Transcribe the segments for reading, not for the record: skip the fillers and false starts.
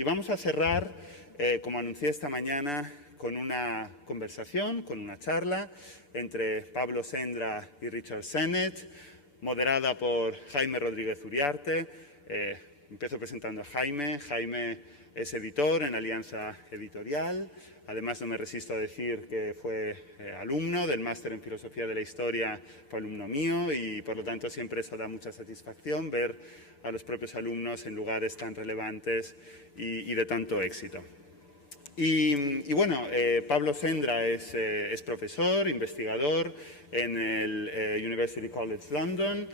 Y vamos a cerrar, como anuncié esta mañana, con una conversación, con una charla entre Pablo Sendra y Richard Sennett, moderada por Jaime Rodríguez Uriarte. Empiezo presentando a Jaime. Jaime es editor en Alianza Editorial. Además, no me resisto a decir que fue alumno del máster en Filosofía de la Historia, fue alumno mío y, por lo tanto, siempre eso da mucha satisfacción ver a los propios alumnos en lugares tan relevantes y de tanto éxito. Y bueno, Pablo Sendra es profesor, investigador en el University College London.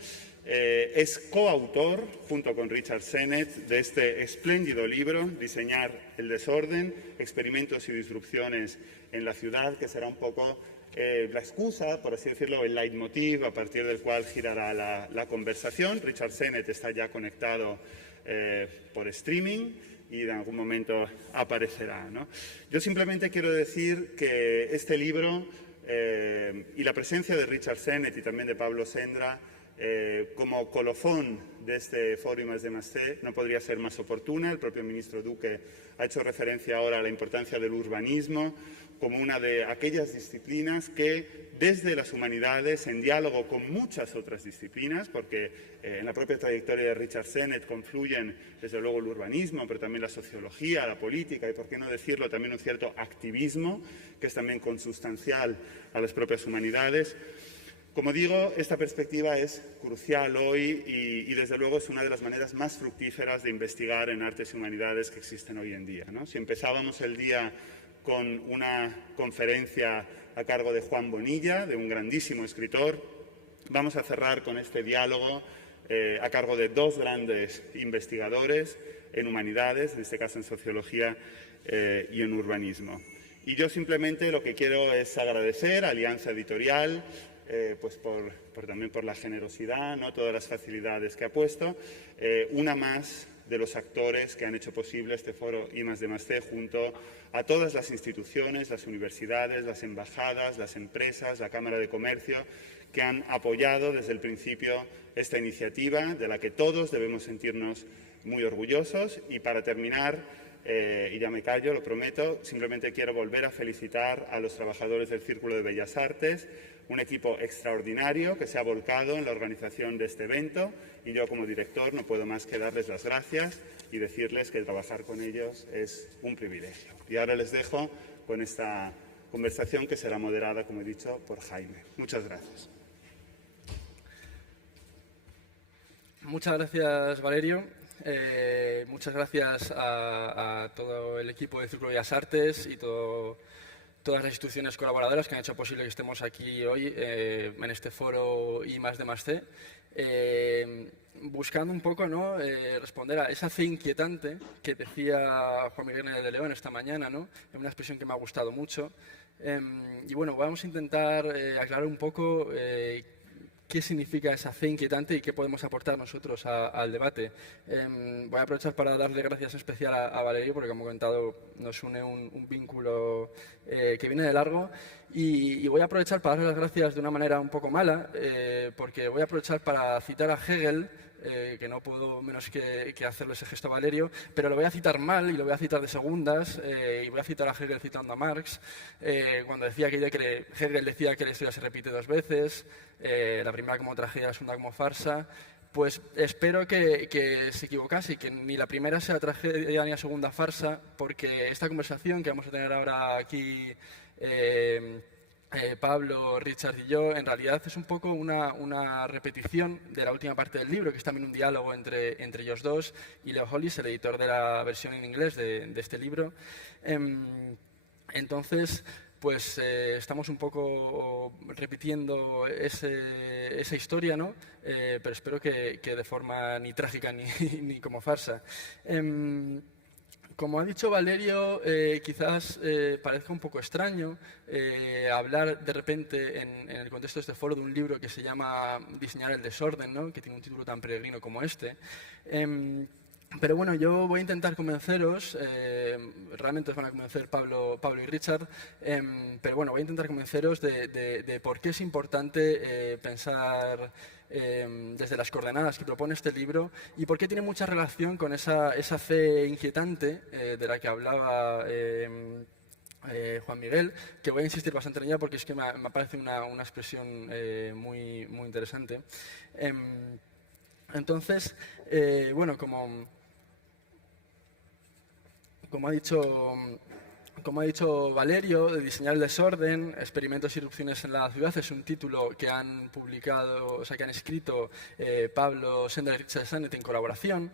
Es coautor, junto con Richard Sennett, de este espléndido libro, Diseñar el desorden, experimentos y disrupciones en la ciudad, que será un poco la excusa, por así decirlo, el leitmotiv a partir del cual girará la conversación. Richard Sennett está ya conectado por streaming y en algún momento aparecerá, ¿no? Yo simplemente quiero decir que este libro y la presencia de Richard Sennett y también de Pablo Sendra como colofón de este foro I+D+C no podría ser más oportuna. El propio ministro Duque ha hecho referencia ahora a la importancia del urbanismo como una de aquellas disciplinas que desde las humanidades, en diálogo con muchas otras disciplinas, porque en la propia trayectoria de Richard Sennett confluyen desde luego el urbanismo, pero también la sociología, la política y, por qué no decirlo, también un cierto activismo, que es también consustancial a las propias humanidades. Como digo, esta perspectiva es crucial hoy y desde luego es una de las maneras más fructíferas de investigar en artes y humanidades que existen hoy en día, ¿no? Si empezábamos el día con una conferencia a cargo de Juan Bonilla, de un grandísimo escritor, vamos a cerrar con este diálogo a cargo de dos grandes investigadores en humanidades, en este caso en sociología y en urbanismo. Y yo simplemente lo que quiero es agradecer a Alianza Editorial, pues también por la generosidad, ¿no? Todas las facilidades que ha puesto, una más de los actores que han hecho posible este foro I+D+C junto a todas las instituciones, las universidades, las embajadas, las empresas, la Cámara de Comercio, que han apoyado desde el principio esta iniciativa de la que todos debemos sentirnos muy orgullosos. Y para terminar, y ya me callo, lo prometo, simplemente quiero volver a felicitar a los trabajadores del Círculo de Bellas Artes, un equipo extraordinario que se ha volcado en la organización de este evento y yo como director no puedo más que darles las gracias y decirles que trabajar con ellos es un privilegio. Y ahora les dejo con esta conversación que será moderada, como he dicho, por Jaime. Muchas gracias. Muchas gracias, Valerio. Muchas gracias a todo el equipo de Círculo de Bellas Artes y todas las instituciones colaboradoras que han hecho posible que estemos aquí hoy en este foro I+D+C, buscando un poco, ¿no? Responder a esa fe inquietante que decía Juan Miguel de León esta mañana, ¿no? Es una expresión que me ha gustado mucho. Y bueno, vamos a intentar aclarar un poco qué significa esa fe inquietante y qué podemos aportar nosotros al debate. Voy a aprovechar para darle gracias especial a Valerio, porque como he comentado nos une un vínculo que viene de largo, y voy a aprovechar para darle las gracias de una manera un poco mala, porque voy a aprovechar para citar a Hegel, que no puedo menos que hacerle ese gesto a Valerio, pero lo voy a citar mal y lo voy a citar de segundas, y voy a citar a Hegel citando a Marx, cuando decía que Hegel decía que la historia se repite dos veces, la primera como tragedia, la segunda como farsa. Pues espero que se equivocase y que ni la primera sea tragedia ni la segunda farsa, porque esta conversación que vamos a tener ahora aquí Pablo, Richard y yo, en realidad es un poco una repetición de la última parte del libro, que es también un diálogo entre ellos dos, y Leo Hollis, el editor de la versión en inglés de este libro. Entonces, pues estamos un poco repitiendo esa historia, ¿no? Pero espero que de forma ni trágica ni como farsa. Como ha dicho Valerio, quizás parezca un poco extraño hablar de repente en el contexto de este foro de un libro que se llama Diseñar el desorden, ¿no? Que tiene un título tan peregrino como este. Pero bueno, yo voy a intentar convenceros, realmente os van a convencer Pablo y Richard, pero bueno, voy a intentar convenceros de por qué es importante pensar desde las coordenadas que propone este libro y por qué tiene mucha relación con esa fe inquietante de la que hablaba Juan Miguel, que voy a insistir bastante en ella porque es que me parece una expresión muy interesante. Entonces, bueno, como ha dicho Valerio, de diseñar el desorden, experimentos y irrupciones en la ciudad, es un título que han publicado, o sea, que han escrito Pablo Sendra y Richard Sennett en colaboración.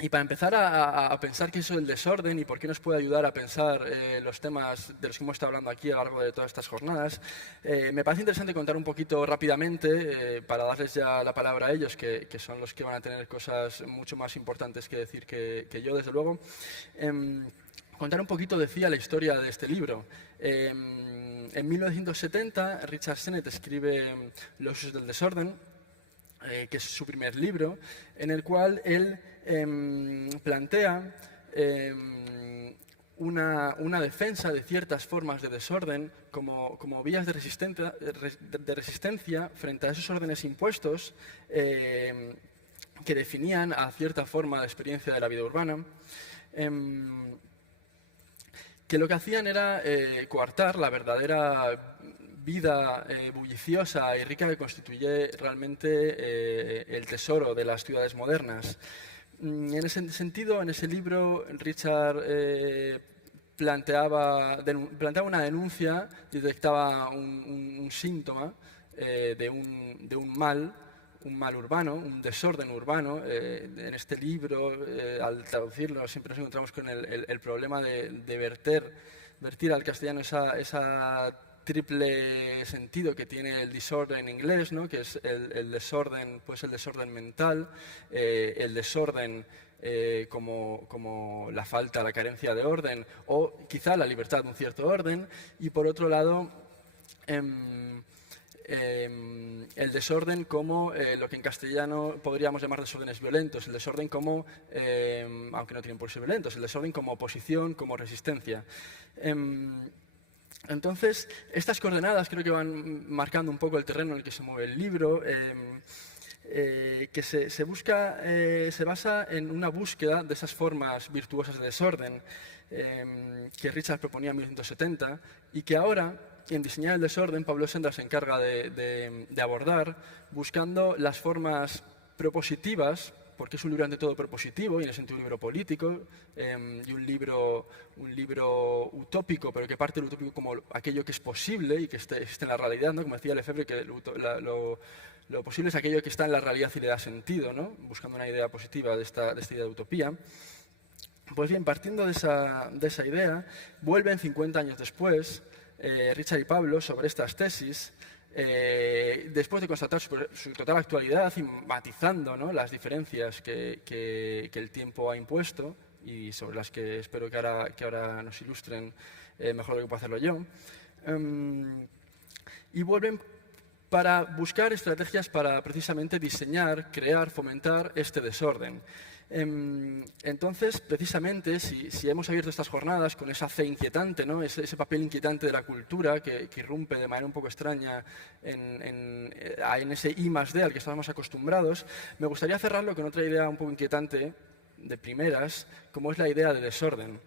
Y para empezar a pensar qué es el desorden y por qué nos puede ayudar a pensar los temas de los que hemos estado hablando aquí a lo largo de todas estas jornadas, me parece interesante contar un poquito rápidamente, para darles ya la palabra a ellos, que son los que van a tener cosas mucho más importantes que decir que yo, desde luego. Contar un poquito, decía, la historia de este libro. En 1970, Richard Sennett escribe Los usos del desorden, que es su primer libro, en el cual él plantea una defensa de ciertas formas de desorden como vías de resistencia frente a esos órdenes impuestos que definían a cierta forma de experiencia de la vida urbana. Que lo que hacían era coartar la verdadera vida bulliciosa y rica que constituye realmente el tesoro de las ciudades modernas. En ese sentido, en ese libro, Richard planteaba una denuncia y detectaba un síntoma de un mal urbano, un desorden urbano. En este libro, al traducirlo, siempre nos encontramos con el problema de vertir al castellano esa triple sentido que tiene el disorder en inglés, ¿no? Que es el desorden, pues el desorden mental, el desorden como la falta, la carencia de orden, o quizá la libertad de un cierto orden, y por otro lado el desorden como lo que en castellano podríamos llamar desórdenes violentos, el desorden como, aunque no tienen por ser violentos, el desorden como oposición, como resistencia. Entonces, estas coordenadas creo que van marcando un poco el terreno en el que se mueve el libro, que se basa en una búsqueda de esas formas virtuosas de desorden que Richard proponía en 1970 y que ahora, en Diseñar el desorden, Pablo Sendra se encarga de abordar, buscando las formas propositivas, porque es un libro ante todo propositivo y en el sentido de un libro político y un libro utópico, pero que parte del utópico como aquello que es posible y que esté en la realidad, ¿no? Como decía Lefebvre, que lo posible es aquello que está en la realidad y le da sentido, ¿no? Buscando una idea positiva de esta idea de utopía. Pues bien, partiendo de esa idea, vuelven 50 años después Richard y Pablo sobre estas tesis, después de constatar su total actualidad y matizando, ¿no?, las diferencias que el tiempo ha impuesto y sobre las que espero que ahora nos ilustren mejor de lo que puedo hacerlo yo. Y vuelven para buscar estrategias para precisamente diseñar, crear, fomentar este desorden. Entonces, precisamente, si hemos abierto estas jornadas con esa fe inquietante, ¿no?, ese papel inquietante de la cultura que irrumpe de manera un poco extraña en ese I+D al que estábamos acostumbrados, me gustaría cerrarlo con otra idea un poco inquietante de primeras, como es la idea de desorden.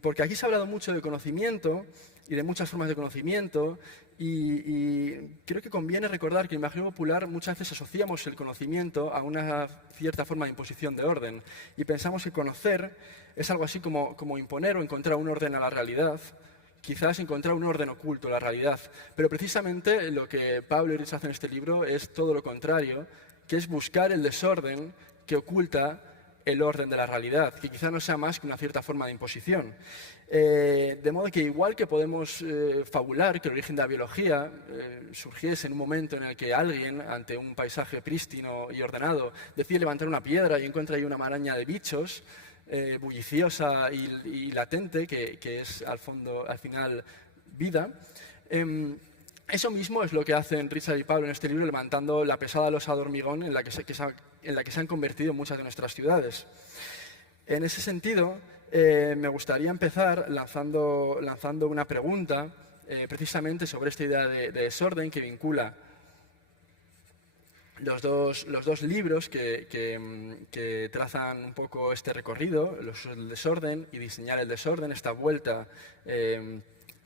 Porque aquí se ha hablado mucho de conocimiento y de muchas formas de conocimiento y creo que conviene recordar que en el imaginario popular muchas veces asociamos el conocimiento a una cierta forma de imposición de orden y pensamos que conocer es algo así como imponer o encontrar un orden a la realidad, quizás encontrar un orden oculto a la realidad, pero precisamente lo que Pablo y Richard hacen en este libro es todo lo contrario, que es buscar el desorden que oculta el orden de la realidad, que quizá no sea más que una cierta forma de imposición. De modo que igual que podemos fabular que el origen de la biología surgiese en un momento en el que alguien, ante un paisaje prístino y ordenado, decide levantar una piedra y encuentra ahí una maraña de bichos, bulliciosa y latente, que es al final vida, Eso mismo es lo que hacen Richard y Pablo en este libro, levantando la pesada losa de hormigón en la que se han convertido muchas de nuestras ciudades. En ese sentido, me gustaría empezar lanzando una pregunta precisamente sobre esta idea de desorden que vincula los dos libros que trazan un poco este recorrido, los usos del desorden y diseñar el desorden, esta vuelta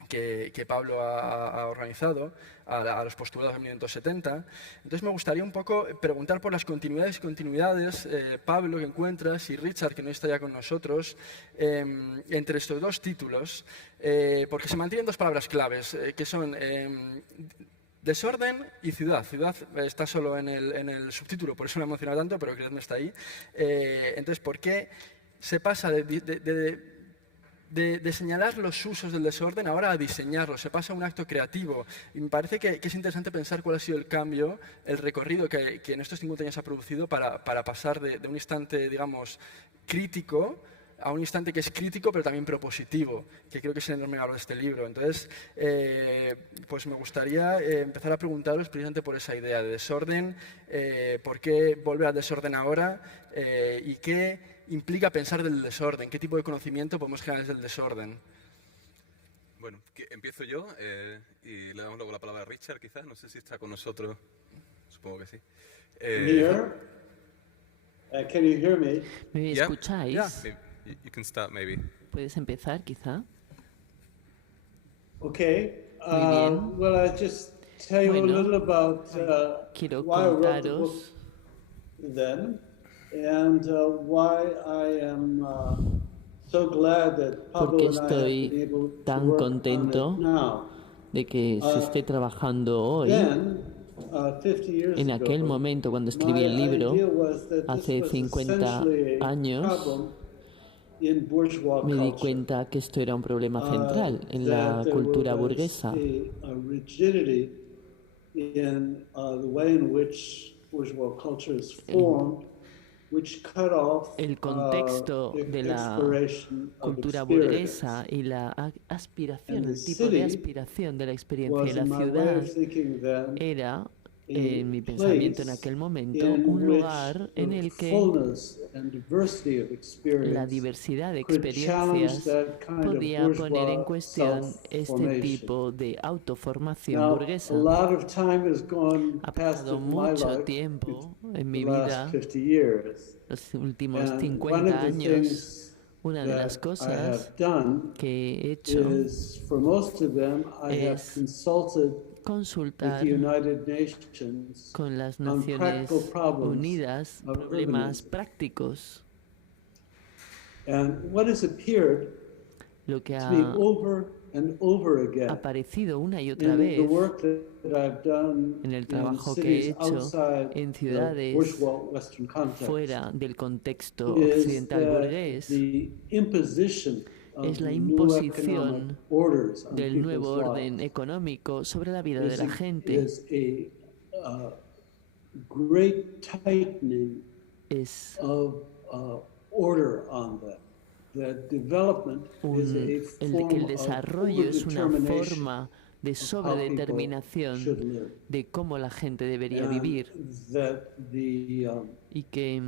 que Pablo ha organizado a los postulados de 1970. Entonces me gustaría un poco preguntar por las continuidades, Pablo, que encuentras, y Richard, que no está ya con nosotros, entre estos dos títulos, porque se mantienen dos palabras claves, que son desorden y ciudad. Ciudad está solo en el subtítulo, por eso no he mencionado tanto, pero creedme, está ahí. Entonces, ¿por qué se pasa de señalar los usos del desorden ahora a diseñarlos? Se pasa a un acto creativo. Y me parece que es interesante pensar cuál ha sido el cambio, el recorrido que en estos 50 años ha producido para pasar de un instante, digamos, crítico a un instante que es crítico pero también propositivo, que creo que es el enorme valor de este libro. Entonces, pues me gustaría empezar a preguntaros precisamente por esa idea de desorden, por qué volver al desorden ahora y qué implica pensar del desorden, qué tipo de conocimiento podemos generar desde el desorden. Bueno, empiezo yo y le damos luego la palabra a Richard, quizás. No sé si está con nosotros. Supongo que sí. Here? Can you hear me? ¿Me escucháis? Yeah. You can start, maybe. ¿Puedes empezar, quizá? Okay. Muy bien. Well, I'll just tell you a little about Quiero why I wrote the book contaros then, and why I am so glad that por Pablo qué and I have been estoy able to tan work on contento it now. de que se esté trabajando hoy. Then, 50 years En aquel ago, momento, cuando escribí el my libro, idea was that this hace was 50 essentially a años, problem in bourgeois me di culture. cuenta que esto era un problema central en la That cultura there was burguesa. a rigidity in the way in which bourgeois culture is formed, which cut off El contexto the de la exploration of cultura experience. burguesa y la aspiración, And el the tipo de city aspiración de la experiencia was, y la in my way ciudad of thinking then, era, a en mi pensamiento en place aquel momento, in un which lugar en the el que fullness and diversity of la experience diversidad de could challenge experiencias that kind of podía poner en bourgeois cuestión este self-formation. tipo de autoformación Now, burguesa. a lot of time has gone Ha past pasado in my mucho life tiempo en mi the vida, last 50 years. los últimos And one 50 of the años. things Una de las that I cosas have done que he hecho is, for most of them, I have es consulted with consultar the United Nations con las on Naciones practical problems Unidas of problemas urbanism. prácticos. And what has appeared Lo que to me ha over and over again aparecido una y otra in the vez work that I've done en el in trabajo que he cities hecho outside en the ciudades bourgeois Western context fuera del contexto is occidental that burgués the imposition es of la new imposición economic orders on del nuevo people's orden lives económico sobre la vida de la gente. is a great tightening Es of order on them. The development is a el de que el form of desarrollo es una overdetermination forma de of how people sobredeterminación should live. de cómo la gente debería And vivir that the y que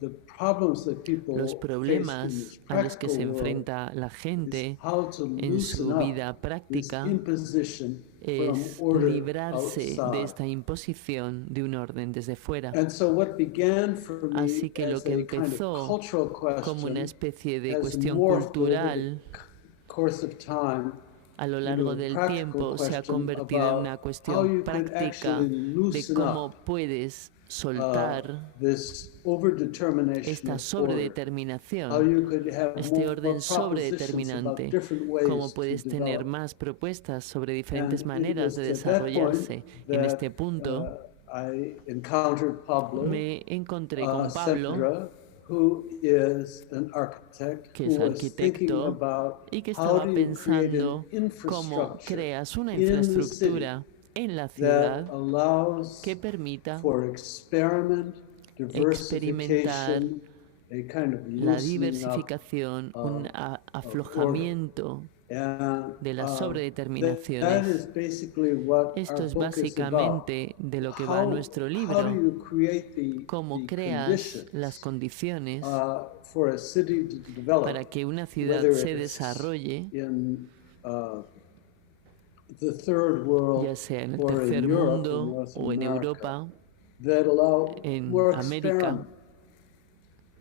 the problems that people los face in problemas this a los que se practical world enfrenta la is gente how to en loosen su up vida this práctica imposition from es order librarse de outside. esta imposición de un orden desde fuera. And so what began for me Así que lo as que a kind of empezó cultural como una question especie de has cuestión morphed over cultural the course of time a lo into largo a del practical tiempo se ha question convertido en about una how cuestión you could práctica actually de loosen cómo up puedes soltar this overdetermination esta of order. How sobredeterminación, you could have este more orden propositions about sobredeterminante, different ways cómo to puedes tener develop. más propuestas sobre diferentes And it maneras de was at that desarrollarse. point En that, este punto I encountered Pablo me encontré con Pablo, Sendra, who is an architect, que who es was thinking arquitecto about y que how estaba do you create pensando an cómo infrastructure creas una in the infraestructura en la that ciudad allows que permita for experiment, experimentar diversification, a kind of la loosening up diversificación, un order. aflojamiento de las that sobredeterminaciones. is basically what Esto our es book is about. básicamente de lo que va nuestro How do libro, you create cómo the creas las conditions condiciones for a city to develop, para que una ciudad whether se it's desarrolle, in the third world ya sea en el or in tercer Europe or mundo North o en America, Europa, that allow en more América, experiment,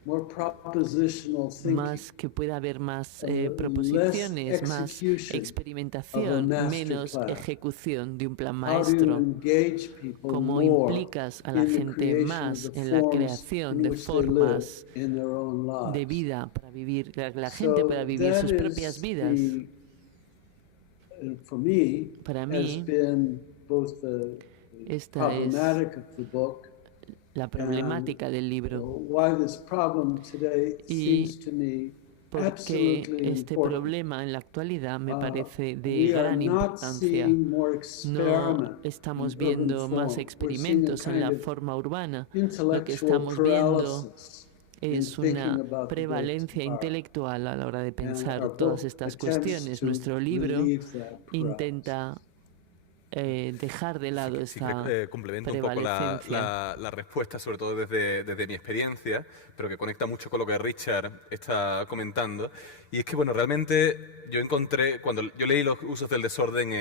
more propositional thinking, más que pueda haber más less proposiciones, más execution of a experimentación, master menos plan. ejecución de un plan How do you maestro. engage people Cómo more implicas a la in the gente creation of más the en la forms creación in de which they live formas in their own de lives? vida para vivir, la gente para vivir that sus is propias vidas. For me, Para has mí, been both the esta es problematic of the book la problemática del libro. why this problem today Y seems to me porque absolutely este important. problema en la actualidad me parece de We are gran not importancia. seeing more No experiment estamos in urban viendo form. más We're seeing a experimentos en la kind of forma urbana. Lo que intellectual estamos viendo paralysis in es thinking una about the built prevalencia environment. intelectual a la hora de And pensar our todas book estas attempts cuestiones. to Nuestro libro relieve that paralysis. intenta dejar de lado Sí, esta complementa un poco prevalecencia. la respuesta, sobre todo desde mi experiencia, pero que conecta mucho con lo que Richard está comentando. Y es que, bueno, realmente yo encontré, cuando yo leí Los usos del desorden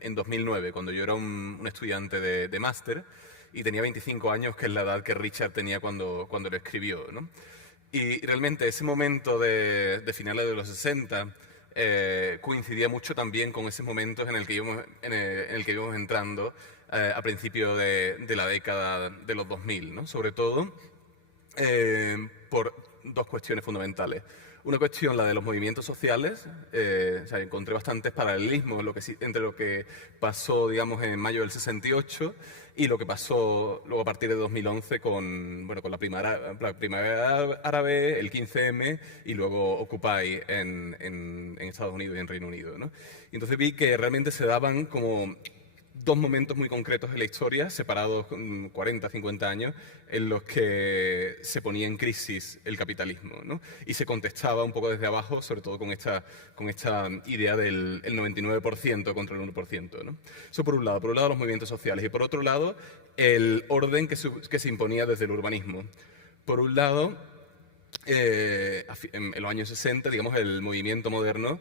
en 2009, cuando yo era un estudiante de máster, y tenía 25 años, que es la edad que Richard tenía cuando lo escribió, ¿no? Y realmente ese momento de finales de los 60 coincidía mucho también con esos momentos en el que íbamos entrando a principios de la década de los 2000, ¿no? Sobre todo por dos cuestiones fundamentales. Una cuestión, la de los movimientos sociales. O sea, encontré bastantes paralelismos entre lo que pasó, digamos, en mayo del 68 y lo que pasó luego a partir de 2011 con la primavera árabe, el 15M y luego Occupy en Estados Unidos y en Reino Unido, ¿no? Y entonces vi que realmente se daban como dos momentos muy concretos en la historia, separados con 40, 50 años, en los que se ponía en crisis el capitalismo, ¿no? Y se contestaba un poco desde abajo, sobre todo con esta idea del 99% contra el 1%, ¿no? Eso por un lado los movimientos sociales, y por otro lado el orden que se imponía desde el urbanismo. Por un lado, en los años 60, digamos, el movimiento moderno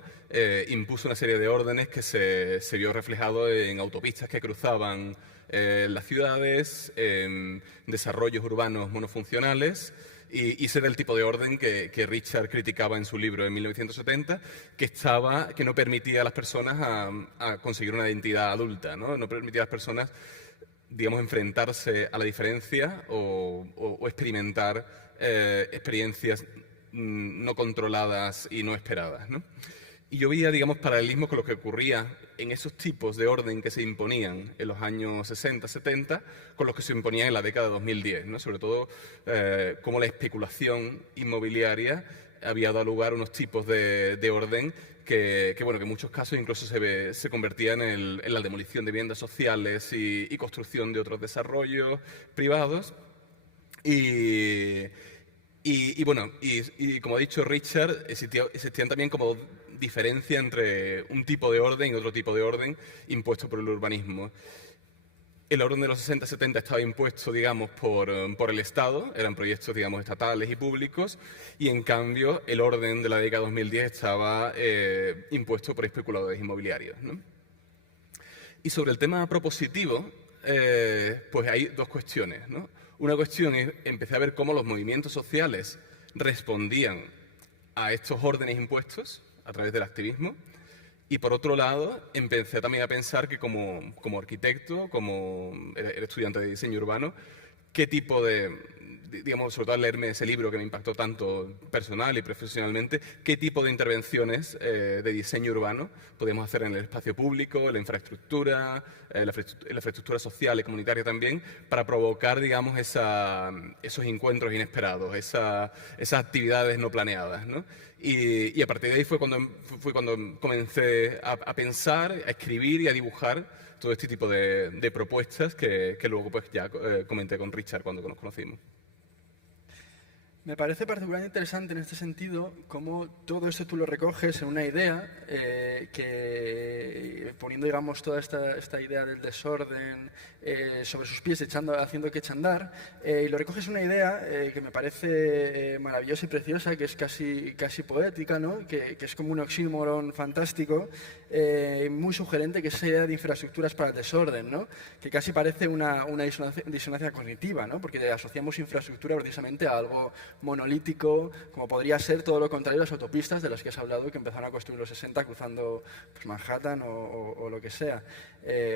impuso una serie de órdenes que se vio reflejado en autopistas que cruzaban las ciudades, en desarrollos urbanos monofuncionales, y ese era el tipo de orden que Richard criticaba en su libro en 1970, que no permitía a las personas a conseguir una identidad adulta, ¿no? No permitía a las personas, digamos, enfrentarse a la diferencia o experimentar experiencias no controladas y no esperadas, ¿no? Y yo veía, digamos, paralelismos con lo que ocurría en esos tipos de orden que se imponían en los años 60, 70, con los que se imponían en la década de 2010, ¿no? Sobre todo cómo la especulación inmobiliaria había dado lugar a unos tipos de orden que en muchos casos incluso se convertían en la demolición de viviendas sociales y construcción de otros desarrollos privados. Y como ha dicho Richard, existían también como diferencia entre un tipo de orden y otro tipo de orden impuesto por el urbanismo. El orden de los 60-70 estaba impuesto, digamos, por el Estado, eran proyectos, digamos, estatales y públicos, y en cambio el orden de la década 2010 estaba impuesto por especuladores inmobiliarios, ¿no? Y sobre el tema propositivo, pues hay dos cuestiones, ¿no? Una cuestión es, empecé a ver cómo los movimientos sociales respondían a estos órdenes impuestos a través del activismo, y por otro lado, empecé también a pensar que como arquitecto, como era estudiante de diseño urbano, qué tipo digamos, sobre todo al leerme ese libro que me impactó tanto personal y profesionalmente, qué tipo de intervenciones de diseño urbano podemos hacer en el espacio público, en la infraestructura, en la infraestructura social y comunitaria también, para provocar, digamos, esos encuentros inesperados, esas actividades no planeadas, ¿no? Y a partir de ahí fue cuando comencé a pensar, a escribir y a dibujar todo este tipo de propuestas que luego pues ya comenté con Richard cuando nos conocimos. Me parece particularmente interesante en este sentido cómo todo esto tú lo recoges en una idea que poniendo, digamos, toda esta idea del desorden sobre sus pies, haciendo que eche andar, y lo recoges en una idea que me parece maravillosa y preciosa, que es casi poética, ¿no? Que es como un oxímoron fantástico, muy sugerente, que es esa idea de infraestructuras para el desorden, ¿no? Que casi parece una disonancia cognitiva, ¿no? Porque asociamos infraestructura precisamente a algo monolítico, como podría ser todo lo contrario a las autopistas de las que has hablado, que empezaron a construir en los 60 cruzando pues, Manhattan o lo que sea,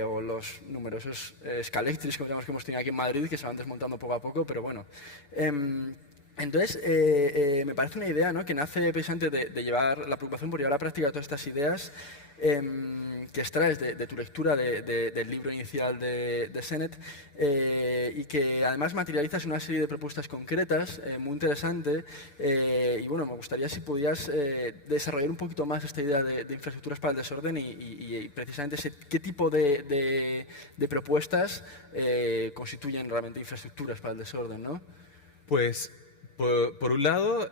o los numerosos escaléctricos que hemos tenido aquí en Madrid, que se van desmontando poco a poco, pero bueno. Entonces, me parece una idea, ¿no? Que nace precisamente de llevar la preocupación por llevar a la práctica todas estas ideas que extraes de tu lectura del libro inicial de Sennett y que además materializas una serie de propuestas concretas muy interesante y bueno, me gustaría si pudieras desarrollar un poquito más esta idea de infraestructuras para el desorden y precisamente qué tipo de propuestas constituyen realmente infraestructuras para el desorden, ¿no? Pues, por un lado,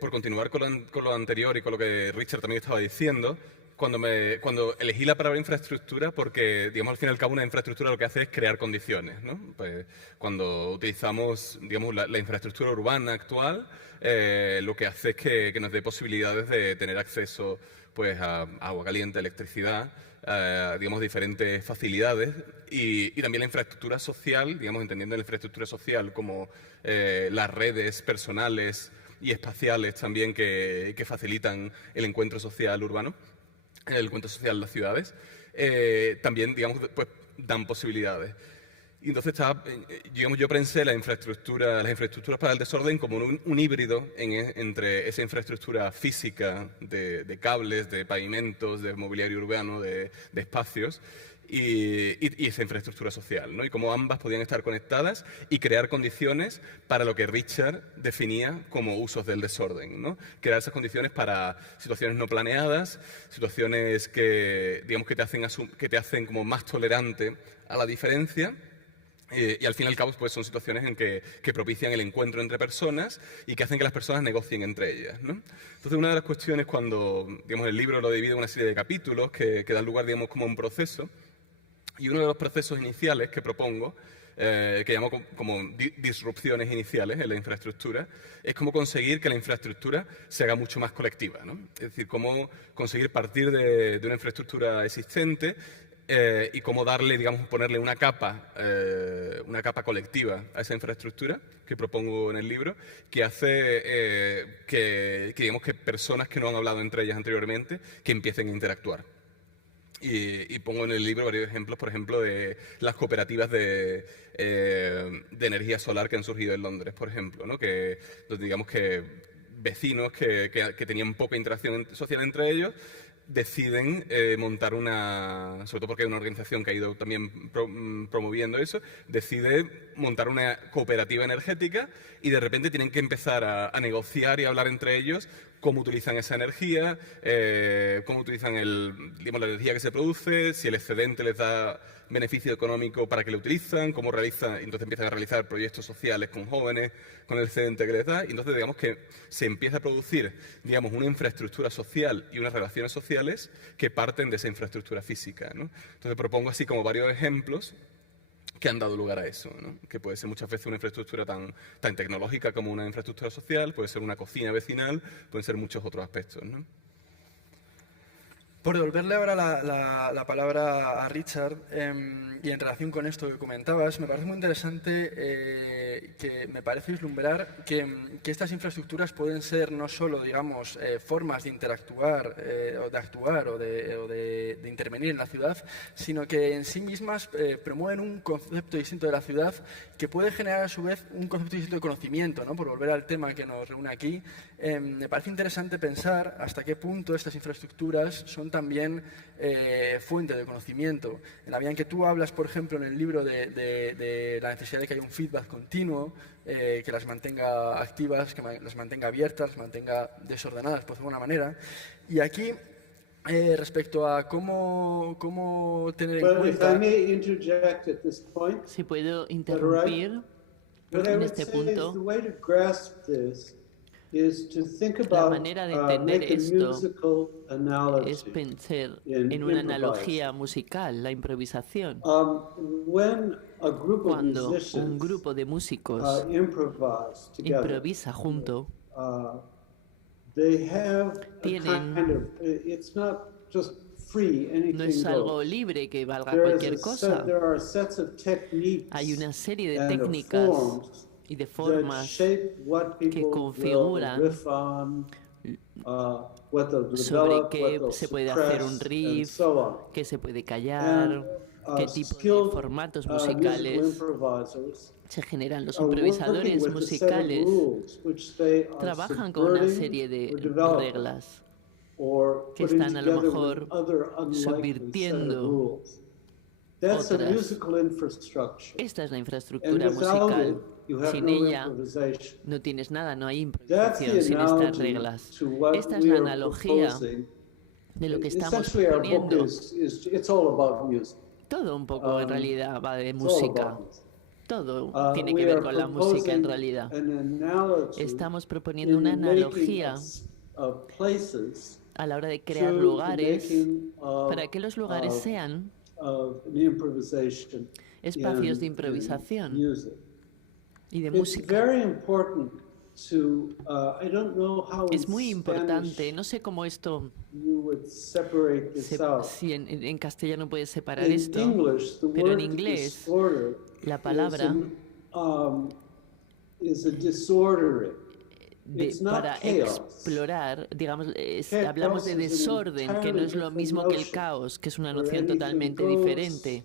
por continuar con lo anterior y con lo que Richard también estaba diciendo, cuando elegí la palabra infraestructura, porque, digamos, al fin y al cabo una infraestructura lo que hace es crear condiciones, ¿no? Pues, cuando utilizamos, digamos, la infraestructura urbana actual, lo que hace es que nos dé posibilidades de tener acceso pues, a agua caliente, electricidad, digamos, diferentes facilidades y también la infraestructura social, digamos, entendiendo la infraestructura social como las redes personales y espaciales también que facilitan el encuentro social urbano, el encuentro social en las ciudades, también, digamos, pues, dan posibilidades. Y entonces digamos, yo pensé las infraestructuras para el desorden como un híbrido entre esa infraestructura física de cables, de pavimentos, de mobiliario urbano, de espacios, y esa infraestructura social, ¿no? Y cómo ambas podían estar conectadas y crear condiciones para lo que Richard definía como usos del desorden, ¿no? Crear esas condiciones para situaciones no planeadas, situaciones que, digamos, que te hacen como más tolerante a la diferencia. Y al fin y al cabo pues, son situaciones en que propician el encuentro entre personas y que hacen que las personas negocien entre ellas, ¿no? Entonces, una de las cuestiones cuando, digamos, el libro lo divide en una serie de capítulos que dan lugar, digamos, como a un proceso, y uno de los procesos iniciales que propongo, que llamo como disrupciones iniciales en la infraestructura, es cómo conseguir que la infraestructura se haga mucho más colectiva, ¿no? Es decir, cómo conseguir partir de una infraestructura existente y cómo darle, digamos, ponerle una capa colectiva a esa infraestructura que propongo en el libro, que hace digamos, que personas que no han hablado entre ellas anteriormente, que empiecen a interactuar. Y pongo en el libro varios ejemplos, por ejemplo, de las cooperativas de energía solar que han surgido en Londres, por ejemplo, ¿no? Donde digamos que vecinos que tenían poca interacción social entre ellos, deciden montar sobre todo porque hay una organización que ha ido también promoviendo eso, decide montar una cooperativa energética y de repente tienen que empezar a negociar y a hablar entre ellos cómo utilizan esa energía, cómo utilizan digamos, la energía que se produce, si el excedente les da beneficio económico para que lo utilizan, cómo realizan, entonces empiezan a realizar proyectos sociales con jóvenes, con el excedente que les da, y entonces digamos que se empieza a producir, digamos, una infraestructura social y unas relaciones sociales que parten de esa infraestructura física, ¿no? Entonces propongo así como varios ejemplos que han dado lugar a eso, ¿no? Que puede ser muchas veces una infraestructura tan tecnológica como una infraestructura social, puede ser una cocina vecinal, pueden ser muchos otros aspectos, ¿no? Por devolverle ahora la palabra a Richard, y en relación con esto que comentabas, me parece muy interesante que me parece vislumbrar que estas infraestructuras pueden ser no solo, digamos, formas de interactuar o de actuar o de intervenir en la ciudad, sino que en sí mismas promueven un concepto distinto de la ciudad que puede generar a su vez un concepto distinto de conocimiento, ¿no? Por volver al tema que nos reúne aquí, me parece interesante pensar hasta qué punto estas infraestructuras son también fuente de conocimiento. En la medida en que tú hablas, por ejemplo, en el libro de la necesidad de que haya un feedback continuo, que las mantenga activas, que las mantenga abiertas, las mantenga desordenadas, por alguna manera. Y aquí, respecto a cómo tener en Well, if cuenta... I may interject at this point, Si puedo is that all right? interrumpir, What I En would este say is the punto, way to grasp this is to think la about manera de entender make a esto musical es analogy pensar in en una improvising. analogía musical, la improvisación. When a group of Cuando un musicians grupo de músicos improvise together, improvisa junto, they have a tienen- kind of, it's not just free, no anything es algo goes. libre que valga There is cualquier a set, cosa. there are sets of techniques Hay una serie de and of técnicas forms y de that formas shape what people will configuran riff on, what they'll sobre develop, what qué they'll se puede hacer un suppress, and riff, so on. qué se puede And callar, qué tipo de skilled formatos musical musicales improvisers se generan. Los are working improvisadores with a set of musicales rules which they are trabajan con una subverting serie de or developing, reglas or que putting están a lo together mejor with other unlikely set of subvirtiendo rules. That's a otras. musical infrastructure. Esta es la And infraestructura without musical. it, you have Sin no ella improvisation. no tienes nada, no hay That's the improvisación sin estas analogy reglas. to what Esta es we la are analogía proposing. de lo que estamos Essentially, our book proponiendo. it's all about music. Todo un poco en realidad va de It's all música. about music. Todo tiene We que ver are con la música en proposing realidad. an analogy Estamos proponiendo in una the making analogía of places a la hora de crear to the lugares making para que los lugares sean of an improvisation espacios de in improvisación music. y de It's música. very important to, I don't know how Es in muy importante, Spanish no sé cómo esto, you would separate this out. si en castellano puedes separar In esto, English, the pero en word inglés disorder la palabra is a disorder. It's not para chaos. explorar, digamos, Chaos hablamos de is an desorden, que no es lo entirely mismo que el different caos, que es una where noción anything totalmente goes, diferente.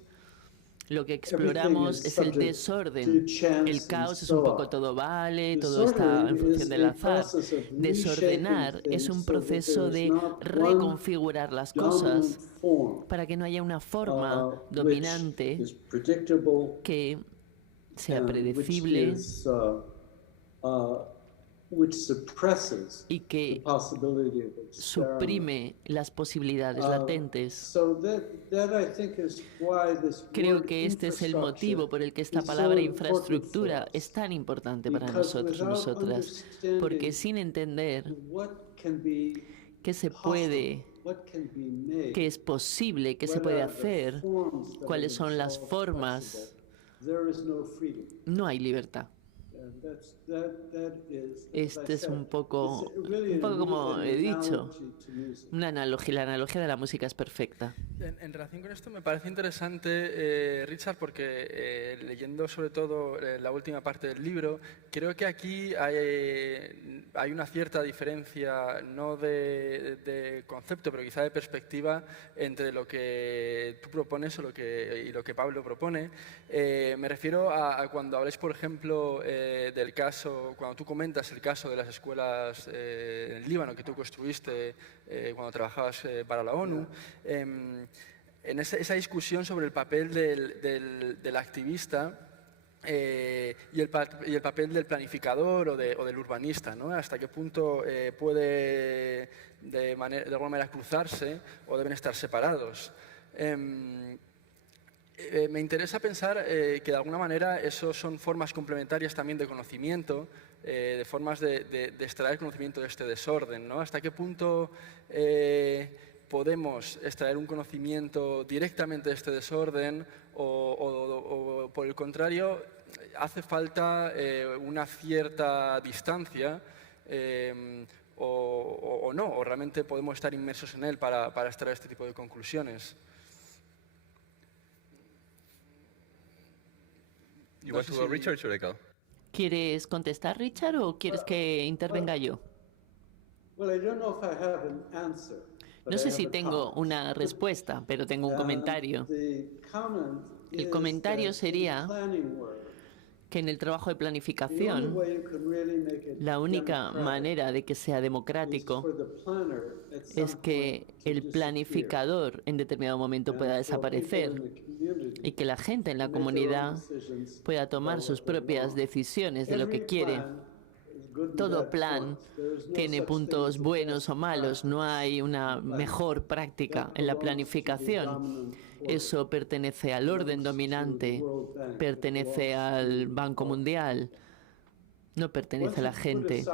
Lo que exploramos is es el subject desorden. to chance El caos and es un so poco on. todo vale, todo está en Disordering función is del a azar. process of Desordenar reshaping es things un so that proceso there's de not one reconfigurar las dominant cosas form, para que no haya una forma which dominante is predictable que sea and predecible which suppresses y the que possibility of experiment. suprime las posibilidades latentes. So that I think is why this Creo word que este es el motivo por el que esta is so palabra important infraestructura for us. es tan importante para Because nosotros y without nosotras, understanding porque sin entender what can be qué se puede, possible, what can be made, qué es posible, qué se what puede are the hacer, forms that cuáles are son las themselves formas, possible, there is no freedom. no hay libertad. And that is, as I Este es said, un poco really como an he dicho, analogy to music. una analogía, la analogía de la música es perfecta. En relación con esto me parece interesante, Richard, porque leyendo sobre todo la última parte del libro, creo que aquí hay una cierta diferencia, no de concepto, pero quizá de perspectiva entre lo que tú propones y lo que Pablo propone. Me refiero a cuando habláis, por ejemplo, del caso, cuando tú comentas el caso de las escuelas en Líbano que tú construiste cuando trabajabas para la ONU. En esa discusión sobre el papel del activista y el papel del planificador o del urbanista, ¿no? Hasta qué punto puede de alguna manera cruzarse o deben estar separados. Me interesa pensar que de alguna manera eso son formas complementarias también de conocimiento, de formas de extraer conocimiento de este desorden, ¿no? Hasta qué punto podemos extraer un conocimiento directamente de este desorden o por el contrario, hace falta una cierta distancia o no, o realmente podemos estar inmersos en él para extraer este tipo de conclusiones. You want to go, Richard, or should I go? ¿Quieres contestar, Richard, o quieres que intervenga yo? Well, I don't know if I have an answer, but No sé I si have a tengo comment. una respuesta, pero tengo un comentario. The comment El is comentario that in sería planning work, que en el trabajo de the only planificación, way you can really make it la única democratic manera de que sea is democrático for the planner at some es que point to el disappear. planificador en determinado momento pueda And for people desaparecer in the community y que la gente en la make their own comunidad decisions pueda tomar about sus what they propias want. decisiones de lo que Every quiere. plan is Todo plan tiene puntos buenos o malos, no hay una mejor práctica en la planificación. Eso pertenece al orden dominante, pertenece al Banco Mundial, no pertenece a la gente.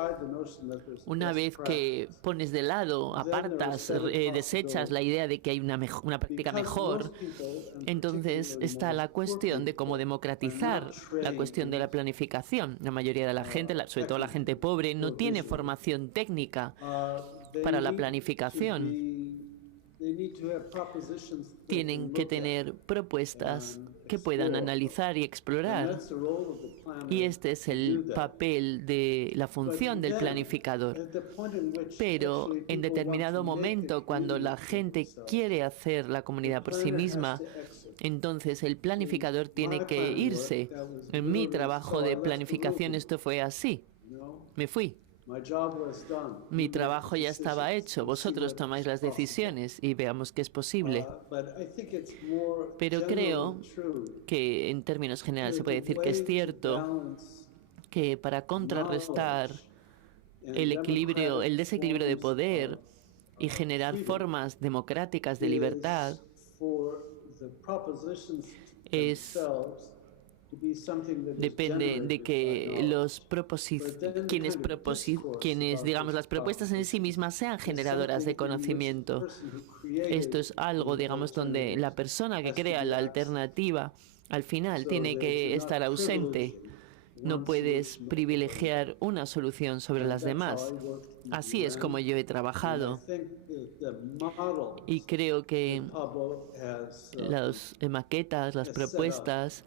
Una vez que pones de lado, apartas, desechas la idea de que hay una práctica mejor, entonces está la cuestión de cómo democratizar la cuestión de la planificación. La mayoría de la gente, sobre todo la gente pobre, no tiene formación técnica para la planificación. Tienen que tener propuestas que puedan analizar y explorar. Y este es el papel de la función del planificador. Pero en determinado momento, cuando la gente quiere hacer la comunidad por sí misma, entonces el planificador tiene que irse. En mi trabajo de planificación esto fue así. Me fui. Mi trabajo ya estaba hecho. Vosotros tomáis las decisiones y veamos que es posible. Pero creo que en términos generales se puede decir que es cierto que para contrarrestar el desequilibrio de poder y generar formas democráticas de libertad depende de que digamos, las propuestas en sí mismas sean generadoras de conocimiento. Esto es algo, digamos, donde la persona que crea la alternativa al final tiene que estar ausente. No puedes privilegiar una solución sobre las demás. Así es como yo he trabajado. Y creo que las maquetas, las propuestas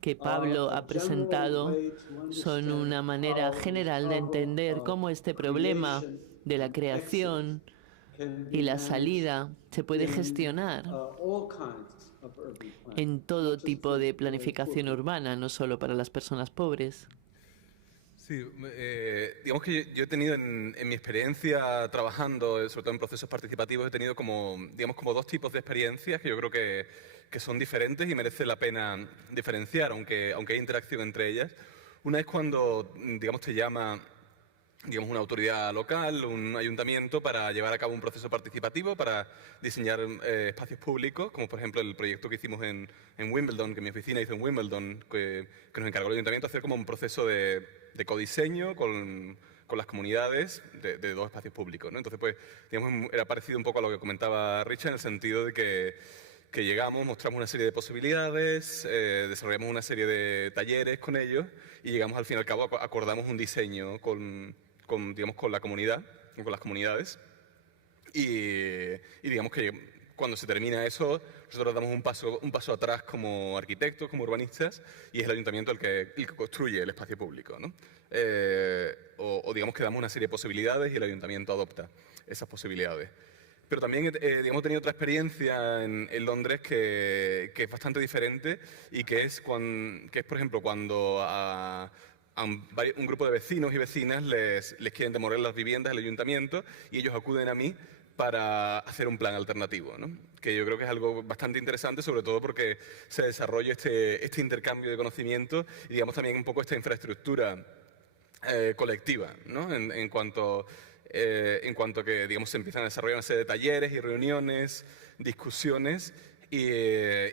que Pablo ha presentado son una manera general de entender cómo este problema de la creación y la salida se puede gestionar en todo tipo de planificación urbana, no solo para las personas pobres. Sí, digamos que yo he tenido en mi experiencia trabajando, sobre todo en procesos participativos, he tenido como dos tipos de experiencias que yo creo que son diferentes y merece la pena diferenciar, aunque hay interacción entre ellas. Una es cuando, digamos, te llama una autoridad local, un ayuntamiento, para llevar a cabo un proceso participativo, para diseñar espacios públicos, como por ejemplo el proyecto que hicimos en Wimbledon, que mi oficina hizo en Wimbledon, que nos encargó el ayuntamiento hacer como un proceso de codiseño con las comunidades de dos espacios públicos, ¿no? Entonces, pues, digamos, era parecido un poco a lo que comentaba Richard, en el sentido de que llegamos, mostramos una serie de posibilidades, desarrollamos una serie de talleres con ellos y llegamos al fin y al cabo, acordamos un diseño con la comunidad, con las comunidades y digamos que cuando se termina eso, nosotros damos un paso atrás como arquitectos, como urbanistas, y es el ayuntamiento el que construye el espacio público, ¿no? O digamos que damos una serie de posibilidades y el ayuntamiento adopta esas posibilidades. Pero también he tenido otra experiencia en Londres que es bastante diferente y que es, por ejemplo, cuando a un grupo de vecinos y vecinas les quieren demoler las viviendas del ayuntamiento y ellos acuden a mí para hacer un plan alternativo, ¿no? Que yo creo que es algo bastante interesante, sobre todo porque se desarrolla este intercambio de conocimiento y, digamos, también un poco esta infraestructura colectiva, ¿no? En cuanto a que, digamos, se empiezan a desarrollar una serie de talleres y reuniones, discusiones y